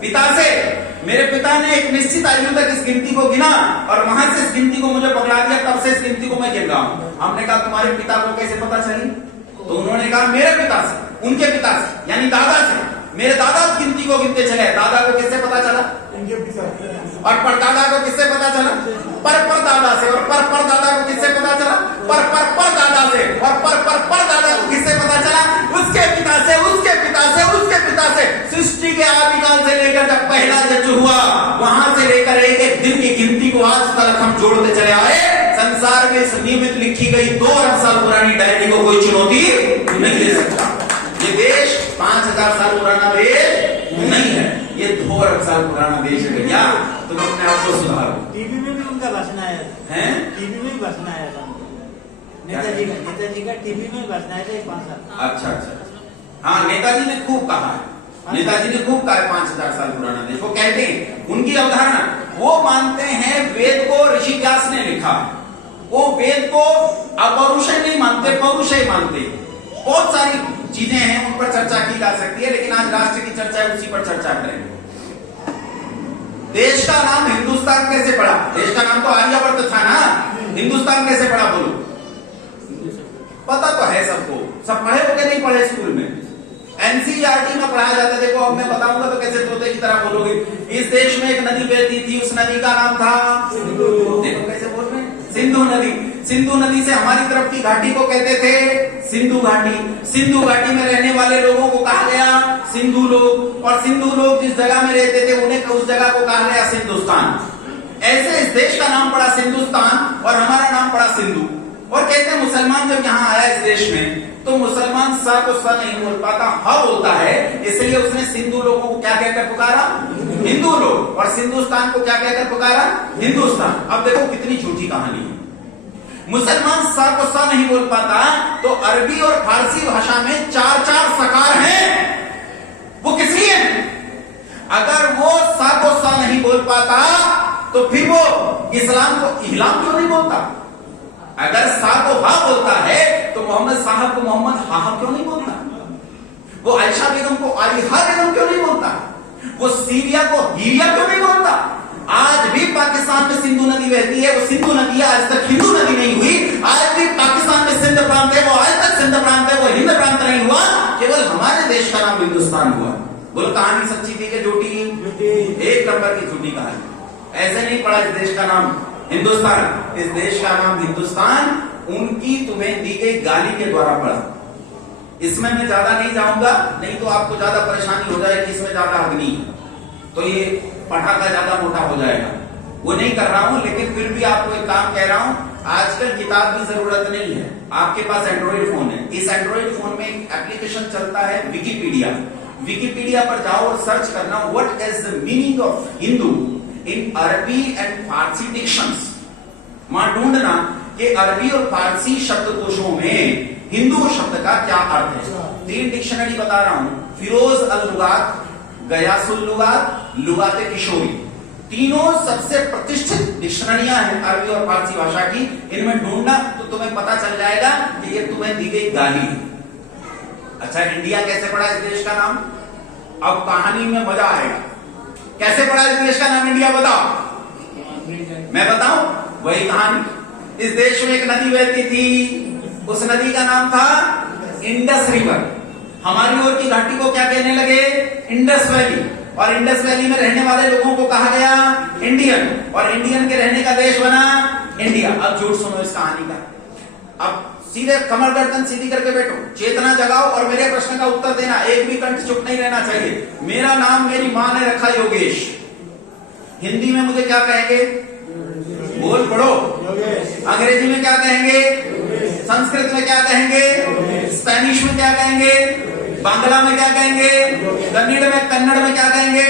पिता से। मेरे पिता ने एक निश्चित आयु तक इस गिनती को गिना और वहां से इस गिनती को मुझे पकड़ा दिया, तब से इस गिनती को मैं गिन रहा हूं। हमने कहा तुम्हारे पिता को कैसे पता चली? तो उन्होंने कहा मेरे पिता से, उनके पिता से, यानी दादा से। मेरे दादा इस गिनती को गिनते चले, दादा को किससे पता चला? इनके पिता। और परदादा को किससे पता चला? परदादा से। और परदादा को किससे पता चला? परदादा से। और परदादा को किससे पता चला? उसके पिता से, उसके पिता से, उसके पिता से। सृष्टि के आदिकाल से लेकर जब पहला यज्ञ हुआ वहां से लेकर एक दिन की गिनती को आज तक हम जोड़ते चले आए। संसार में इस नियमित लिखी गई 2 अरब साल पुरानी डायरी को कोई चुनौती नहीं दे सकता। ये देश 5000 साल पुराना देश नहीं है, ये 2 अरब साल पुराना देश है भैया। तुम अपने आप को सुधारो। टीवी में भी उनका भाषण आया था, टीवी में भी भाषण आया था नेताजी का टीवी में भाषण आया था 5 साल। अच्छा, हाँ नेताजी ने खूब कहा है, नेताजी ने खूब कहा है 5000 साल पुराना देश। वो कहते हैं, उनकी अवधारणा, वो मानते हैं वेद को ऋषि व्यास ने लिखा है। वो वेद को अपौरुषेय नहीं मानते, पौरुषेय मानते। बहुत सारी चीजें हैं उन पर चर्चा की जा सकती है, लेकिन आज राष्ट्र की चर्चा है, उसी पर चर्चा करेंगे। देश का नाम हिंदुस्तान कैसे पड़ा? देश का नाम तो आर्यवर्त था ना, हिंदुस्तान कैसे पड़ा बोलो? पता तो है सबको, सब पढ़े हो के नहीं पढ़े स्कूल में? एनसीईआरटी में पढ़ाया जाता है। देखो अब मैं बताऊंगा तो कैसे तोते की तरह बोलोगे। इस देश में एक नदी बहती थी, उस नदी का नाम था सिंधु। देखो कैसे बोल रहे हैं, सिंधु नदी। सिंधु नदी से हमारी तरफ की घाटी को कहते थे सिंधु घाटी। सिंधु घाटी में रहने वाले लोगों को कहा गया सिंधु लोग, और सिंधु लोग जिस जगह में रहते थे उन्हें उस जगह को कहा गया सिंधुस्तान। ऐसे इस देश का नाम पड़ा सिंधुस्तान और हमारा नाम पड़ा सिंधु। और कहते हैं मुसलमान जब यहाँ आया इस देश में तो मुसलमान सा को सा नहीं बोल पाता, हा बोलता है, इसलिए उसने सिंधु लोगों को क्या कहकर पुकारा? हिंदू लोग। और सिंधुस्तान को क्या कहकर पुकारा? हिंदुस्तान। अब देखो कितनी झूठी कहानी है। मुसलमान सा को सा नहीं बोल पाता तो अरबी और फारसी भाषा में 4 सकार हैं, वो किस लिए? अगर वो सा को सा नहीं बोल पाता तो फिर वो इस्लाम को इहलाम क्यों नहीं बोलता? अगर सा को हा बोलता है तो मोहम्मद साहब को मोहम्मद हा क्यों नहीं बोलता? वो आयशा बेगम को आलिहा बेगम क्यों नहीं बोलता? वो सीरिया को हीरिया क्यों नहीं बोलता? आज भी पाकिस्तान में सिंधु नदी बहती है, वो सिंधु नदी आज तक हिंदू नदी नहीं हुई। आज भी पाकिस्तान में सिंध प्रांत है, वो आज तक सिंध प्रांत है, वो हिंद प्रांत नहीं हुआ। केवल हमारे देश का नाम हिंदुस्तान हुआ। बोलो कहानी सच्ची थी कि झूठी? एक नंबर की झूठी कहानी। ऐसे नहीं पड़ा इस देश का नाम हिंदुस्तान। इस देश का नाम हिंदुस्तान उनकी तुम्हें दी गई गाली के द्वारा पड़ा। इसमें मैं ज्यादा नहीं जाऊंगा, नहीं तो आपको ज्यादा परेशानी हो जाएगी। इसमें ज्यादा अग्नि तो ये पटाखा ज्यादा मोटा हो जाएगा। वो नहीं कर रहा हूं, लेकिन फिर भी आपको एक काम कह रहा हूं, आजकल किताब की जरूरत नहीं है, आपके पास एंड्रॉइड फोन है, इस एंड्रॉइड फोन में एक एप्लीकेशन चलता है विकिपीडिया। विकिपीडिया पर जाओ और सर्च करना what is the meaning of Hindu in Arabi and फारसी डिक्शंस। वहां ढूंढना कि अरबी और फारसी शब्दकोशों में हिंदू शब्द का क्या अर्थ है। 3 डिक्शनरी बता रहा हूं, फिरोज अल लुगात, गयासुल लुगात, लुगाते किशोरी, तीनों सबसे प्रतिष्ठित डिक्शनरियां हैं अरबी और फारसी भाषा की। इनमें ढूंढना तो तुम्हें पता चल जाएगा कि ये तुम्हें दी गई गाली है। अच्छा, इंडिया कैसे पड़ा इस देश का नाम? अब कहानी में मजा आएगा। कैसे पड़ा इस देश का नाम इंडिया, बताओ? मैं बताऊं? वही कहानी। इस देश में एक नदी बहती थी, उस नदी का नाम था इंडस रिवर। हमारी ओर की घाटी को क्या कहने लगे? Indus valley. और इंडस वैली में रहने वाले लोगों को कहा गया इंडियन, और इंडियन के रहने का देश बना इंडिया। अब झूठ सुनो इस कहानी का। अब सीधे कमर गर्दन सीधी करके बैठो, चेतना जगाओ और मेरे प्रश्न का उत्तर देना। एक भी कंठ चुप नहीं रहना चाहिए। मेरा नाम मेरी मां ने रखा योगेश। हिंदी में मुझे क्या कहेंगे? बोल पढ़ो। अंग्रेजी में क्या कहेंगे? संस्कृत में क्या कहेंगे? स्पेनिश में क्या कहेंगे? बांग्ला में क्या कहेंगे? कन्नड़ में क्या कहेंगे?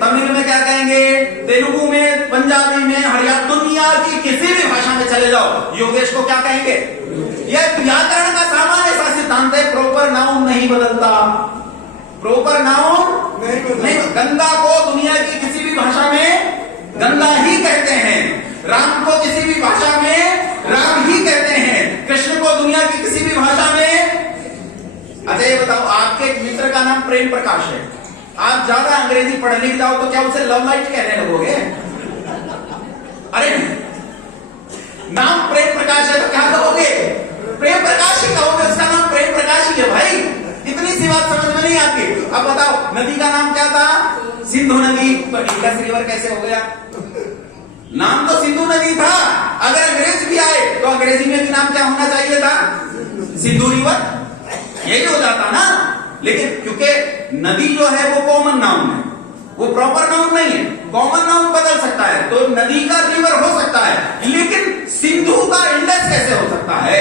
तमिल में क्या कहेंगे? तेलुगु में, पंजाबी में, हरियाणा, दुनिया की किसी भी भाषा में चले जाओ, योगेश को क्या कहेंगे? यह व्याकरण का सामान्य सा सिद्धांत है, प्रॉपर नाउन नहीं बदलता। प्रॉपर नाउन नहीं। गंगा को दुनिया की किसी भी भाषा में गंगा ही कहते हैं, राम को किसी भी भाषा में राम ही कहते हैं, कृष्ण को दुनिया की किसी भी भाषा में। अच्छा ये बताओ, आपके एक मित्र का नाम प्रेम प्रकाश है, आप ज्यादा अंग्रेजी पढ़ लिख जाओ तो क्या उसे लव लाइट कहने लगोगे? अरे नाम प्रेम प्रकाश है तो क्या कहोगे? प्रेम प्रकाश ही कहोगे, उसका नाम प्रेम प्रकाश ही है भाई। इतनी सी बात समझ में नहीं आती। अब बताओ, नदी का नाम क्या था? सिंधु नदी। तो इंडस रिवर कैसे हो गया? नाम तो सिंधु नदी था। अगर अंग्रेज भी आए तो अंग्रेजी में भी नाम क्या होना चाहिए था? सिंधु रिवर। यही हो जाता ना। लेकिन क्योंकि नदी जो है वो कॉमन नाउन है, वो प्रॉपर नाउन नहीं है। कॉमन नाउन बदल सकता है, तो नदी का रिवर हो सकता है, लेकिन सिंधु का इंडस कैसे हो सकता है?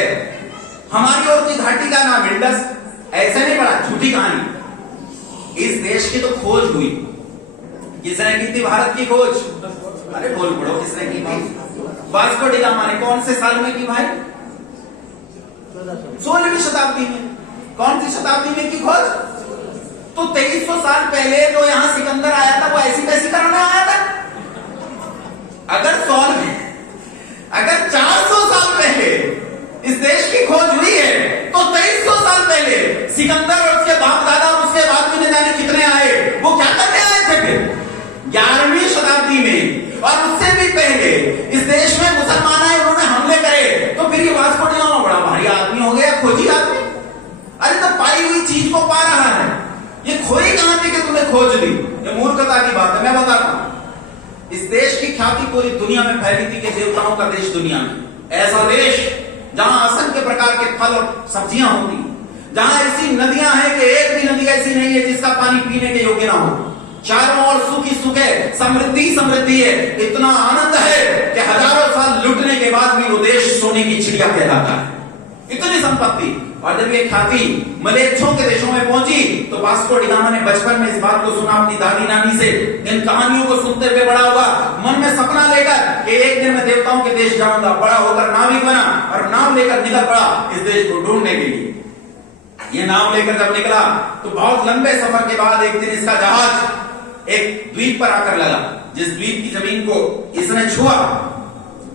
हमारी ओर की घाटी का नाम इंडस ऐसे नहीं पड़ा, झूठी कहानी। इस देश की तो खोज हुई। किसने की थी भारत की खोज? अरे बोल पड़ो, किसने की थी? वास्को डी गामा ने। कौन से साल में की भाई? 16वीं शताब्दी में। कौन सी शताब्दी में की खोज? तो 2300 साल पहले जो यहां सिकंदर आया था वो ऐसी कैसी करने आया था? अगर 400 साल पहले इस देश की खोज हुई है तो 2300 साल पहले सिकंदर और उसके बाप दादा और उसके बाद में न जाने कितने आए, वो क्या करने आए थे फिर 11वीं शताब्दी में। और उससे भी पहले इस देश में मुसलमान आए, उन्होंने हमले करे, तो फिर ये वास्को डी गामा बड़ा भारी आदमी हो गया, खोजी आदमी। अरे तो पाई हुई चीज को पा रहा है, ये खोई कहां थी कि तुमने खोज ली? ये मूर्खता की बात है। मैं बताता हूं, इस देश की ख्याति पूरी दुनिया में फैली थी कि देवताओं का देश दुनिया में। ऐसा देश जहां असंख्य प्रकार के फल और सब्जियां होती, जहां ऐसी नदियां हैं कि एक भी नदी ऐसी नहीं है जिसका पानी पीने के योग्य ना हो। चारों ओर सुख ही सुख है, समृद्धि समृद्धि है। इतना आनंद है कि हजारों साल लुटने के बाद भी वो देश सोने की चिड़िया कहलाता है। इतनी संपत्ति। और जब ये ख्याति मलेच्छों के देशों में पहुंची तो वास्को डी गामा ने बचपन में इस बात को सुना अपनी दादी नानी से, इन कहानियों को सुनते हुए बड़ा हुआ, मन में सपना लेकर कि एक दिन मैं देवताओं के देश जाऊंगा। बड़ा होकर नाविक बना और नाव लेकर निकल पड़ा इस देश को ढूंढने के लिए। ये नाव लेकर जब निकला तो बहुत लंबे सफर के बाद एक दिन इसका जहाज एक द्वीप पर आकर लगा। जिस द्वीप की जमीन को इसने छुआ,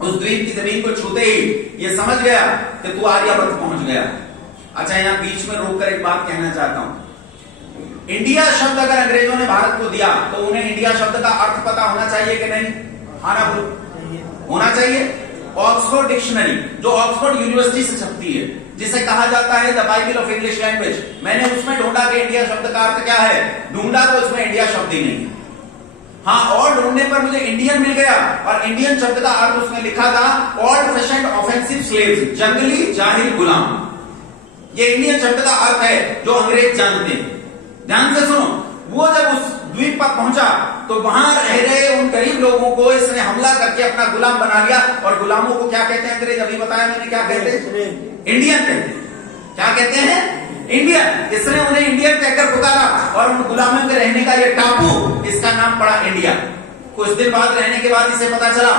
उस द्वीप की जमीन को छूते ही ये समझ गया कि तू आर्यावर्त पहुंच गया। अच्छा, यहां बीच में रोककर एक बात कहना चाहता हूं। इंडिया शब्द अगर अंग्रेजों ने भारत को दिया तो उन्हें इंडिया शब्द का अर्थ पता होना चाहिए कि नहीं? हाँ ना बोलो, होना चाहिए। ऑक्सफोर्ड डिक्शनरी जो ऑक्सफोर्ड यूनिवर्सिटी से छपती है, जिसे कहा जाता है the Bible of English language, मैंने उसमें ढूंढा कि इंडिया शब्द का अर्थ क्या है। ढूंढा तो उसमें इंडिया शब्द ही नहीं। हाँ, और ढूंढने पर मुझे इंडियन मिल गया, और इंडियन शब्द का अर्थ उसमें लिखा था ओल्ड फैशन्ड ऑफेंसिव स्लेव्स, जंगली जाहिल गुलाम। ये इंडियन शब्द का अर्थ है जो अंग्रेज जानते हैं। ध्यान से सुनो, वो जब उस द्वीप पर पहुंचा तो वहां रह रहे उन गरीब लोगों को इसने हमला करके अपना गुलाम बना लिया। और गुलामों को क्या कहते हैं अंग्रेज? अभी बताया मैंने, क्या कहते हैं? इंडियन कहते हैं। क्या कहते हैं? इंडियन। इसने उन्हें इंडियन कहकर पुकारा और उन गुलामों के रहने का ये टापू, इसका नाम पड़ा इंडिया। कुछ दिन बाद रहने के बाद इसे पता चला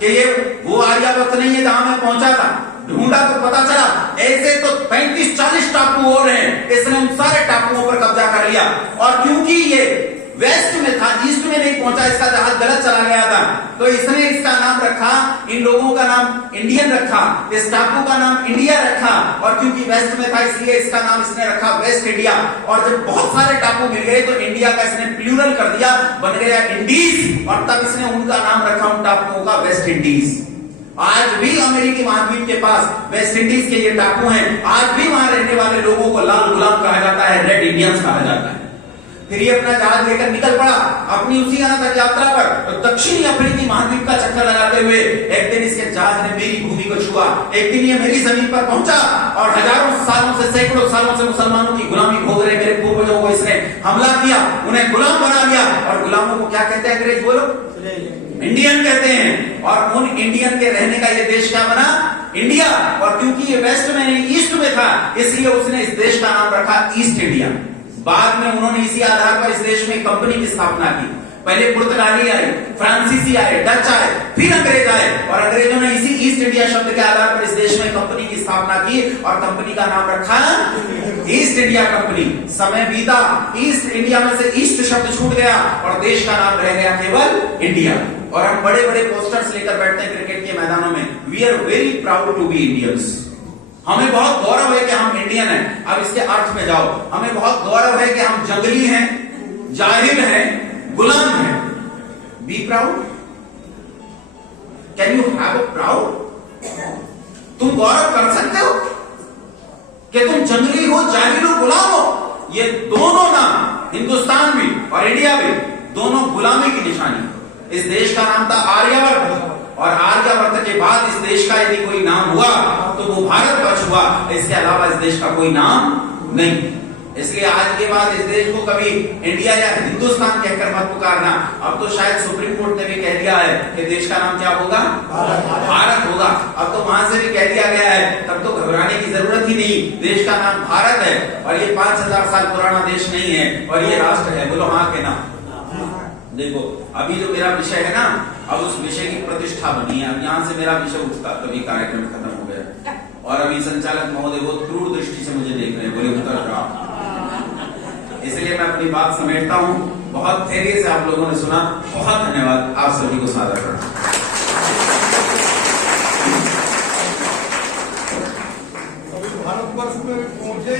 कि ये वो आर्यावर्त नहीं है जहां मैं पहुंचा था। ढूंढा तो पता चला ऐसे तो 35-40 टापू और हैं। इसने उन सारे टापुओं पर कब्जा कर लिया। और क्योंकि ये वेस्ट में था, ईस्ट में नहीं पहुंचा, इसका जहाज गलत चला गया था, तो इसने इसका नाम रखा, इन लोगों का नाम इंडियन रखा, इस टापू का नाम इंडिया रखा। और क्योंकि वेस्ट में था इसलिए इसका नाम इसने रखा वेस्ट इंडिया। और जब बहुत सारे टापू मिल गए तो इंडिया का इसने प्लूरल कर दिया, बन गया इंडीज। और तब इसने उनका नाम रखा उन टापुओं का वेस्ट इंडीज। आज भी अमेरिकी महाद्वीप के पास वेस्ट इंडीज के ये टापू हैं। आज भी वहां रहने वाले लोगों को लाल गुलाम कहा जाता है, रेड इंडियंस कहा जाता है। फिर ये अपना जहाज लेकर निकल पड़ा अपनी उसी अनंत यात्रा पर। तो दक्षिणी अफ्रीकी महाद्वीप का चक्कर लगाते हुए एक दिन इसके जहाज ने मेरी भूमि को छुआ। एक दिन ये मेरी जमीन पर पहुंचा और हजारों सालों से, सैकड़ों सालों से मुसलमानों की गुलामी भोग रहे मेरे पूर्वजों को इसने हमला किया, उन्हें गुलाम बना दिया। और गुलामों को क्या कहते हैं अंग्रेज? बोलो, इंडियन कहते हैं। और उन इंडियन के रहने का ये देश क्या बना? इंडिया। और क्योंकि ये वेस्ट में नहीं ईस्ट में था इसलिए उसने इस देश का नाम रखा ईस्ट इंडिया। बाद में उन्होंने इसी आधार पर इस देश में कंपनी की स्थापना की। पहले पुर्तगाली आए, फ्रांसीसी आए, डच आए, फिर अंग्रेज आए। और अंग्रेजों ने इसी ईस्ट इंडिया शब्द के आधार पर इस देश में कंपनी की स्थापना की और कंपनी का नाम रखा ईस्ट इंडिया कंपनी। समय बीता, ईस्ट इंडिया में से ईस्ट शब्द छूट गया और देश का नाम रह गया केवल इंडिया। और हम बड़े बड़े पोस्टर्स लेकर बैठते हैं क्रिकेट के मैदानों में, we are very proud to be Indians. हमें बहुत गौरव है कि हम इंडियन हैं। अब इसके अर्थ में जाओ, हमें बहुत गौरव है कि हम जंगली हैं, जाहिल हैं, गुलाम हैं। Be proud. Can you have a proud? तुम गौरव कर सकते हो कि तुम जंगली हो, जाहिल हो, गुलाम हो? ये दोनों नाम, हिंदुस्तान भी और इंडिया भी, दोनों गुलामी की निशानी। इस देश का नाम था आर्यावर्त। और आर्यावर्त के बाद इस देश का यदि कोई नाम हुआ तो वो भारतवर्ष हुआ। इसके अलावा इस देश का कोई नाम नहीं। इसलिए आज के बाद इस देश को कभी इंडिया या हिंदुस्तान कहकर मत पुकारना। अब तो शायद सुप्रीम कोर्ट ने भी कह दिया है कि देश का नाम क्या होगा? भारत होगा। अब तो वहां से भी कह दिया गया है, तब तो घबराने की जरूरत ही नहीं। देश का नाम भारत है और ये 5000 साल पुराना देश नहीं है और ये राष्ट्र है। बोलो हाँ के ना? देखो अभी जो मेरा विषय है ना, अब उस विषय की प्रतिष्ठा बनी है। अब यहाँ से मेरा विषय उठता तभी कार्यक्रम खत्म हो गया। और अभी संचालक महोदय बहुत क्रूर दृष्टि से मुझे देख रहे हैं, बोले उत्तर रहा। इसलिए मैं अपनी बात समेटता हूँ। बहुत धैर्य से आप लोगों ने सुना, बहुत धन्यवाद। आप सभी को सादर करता हूं। भारतवर्ष में पहुंचे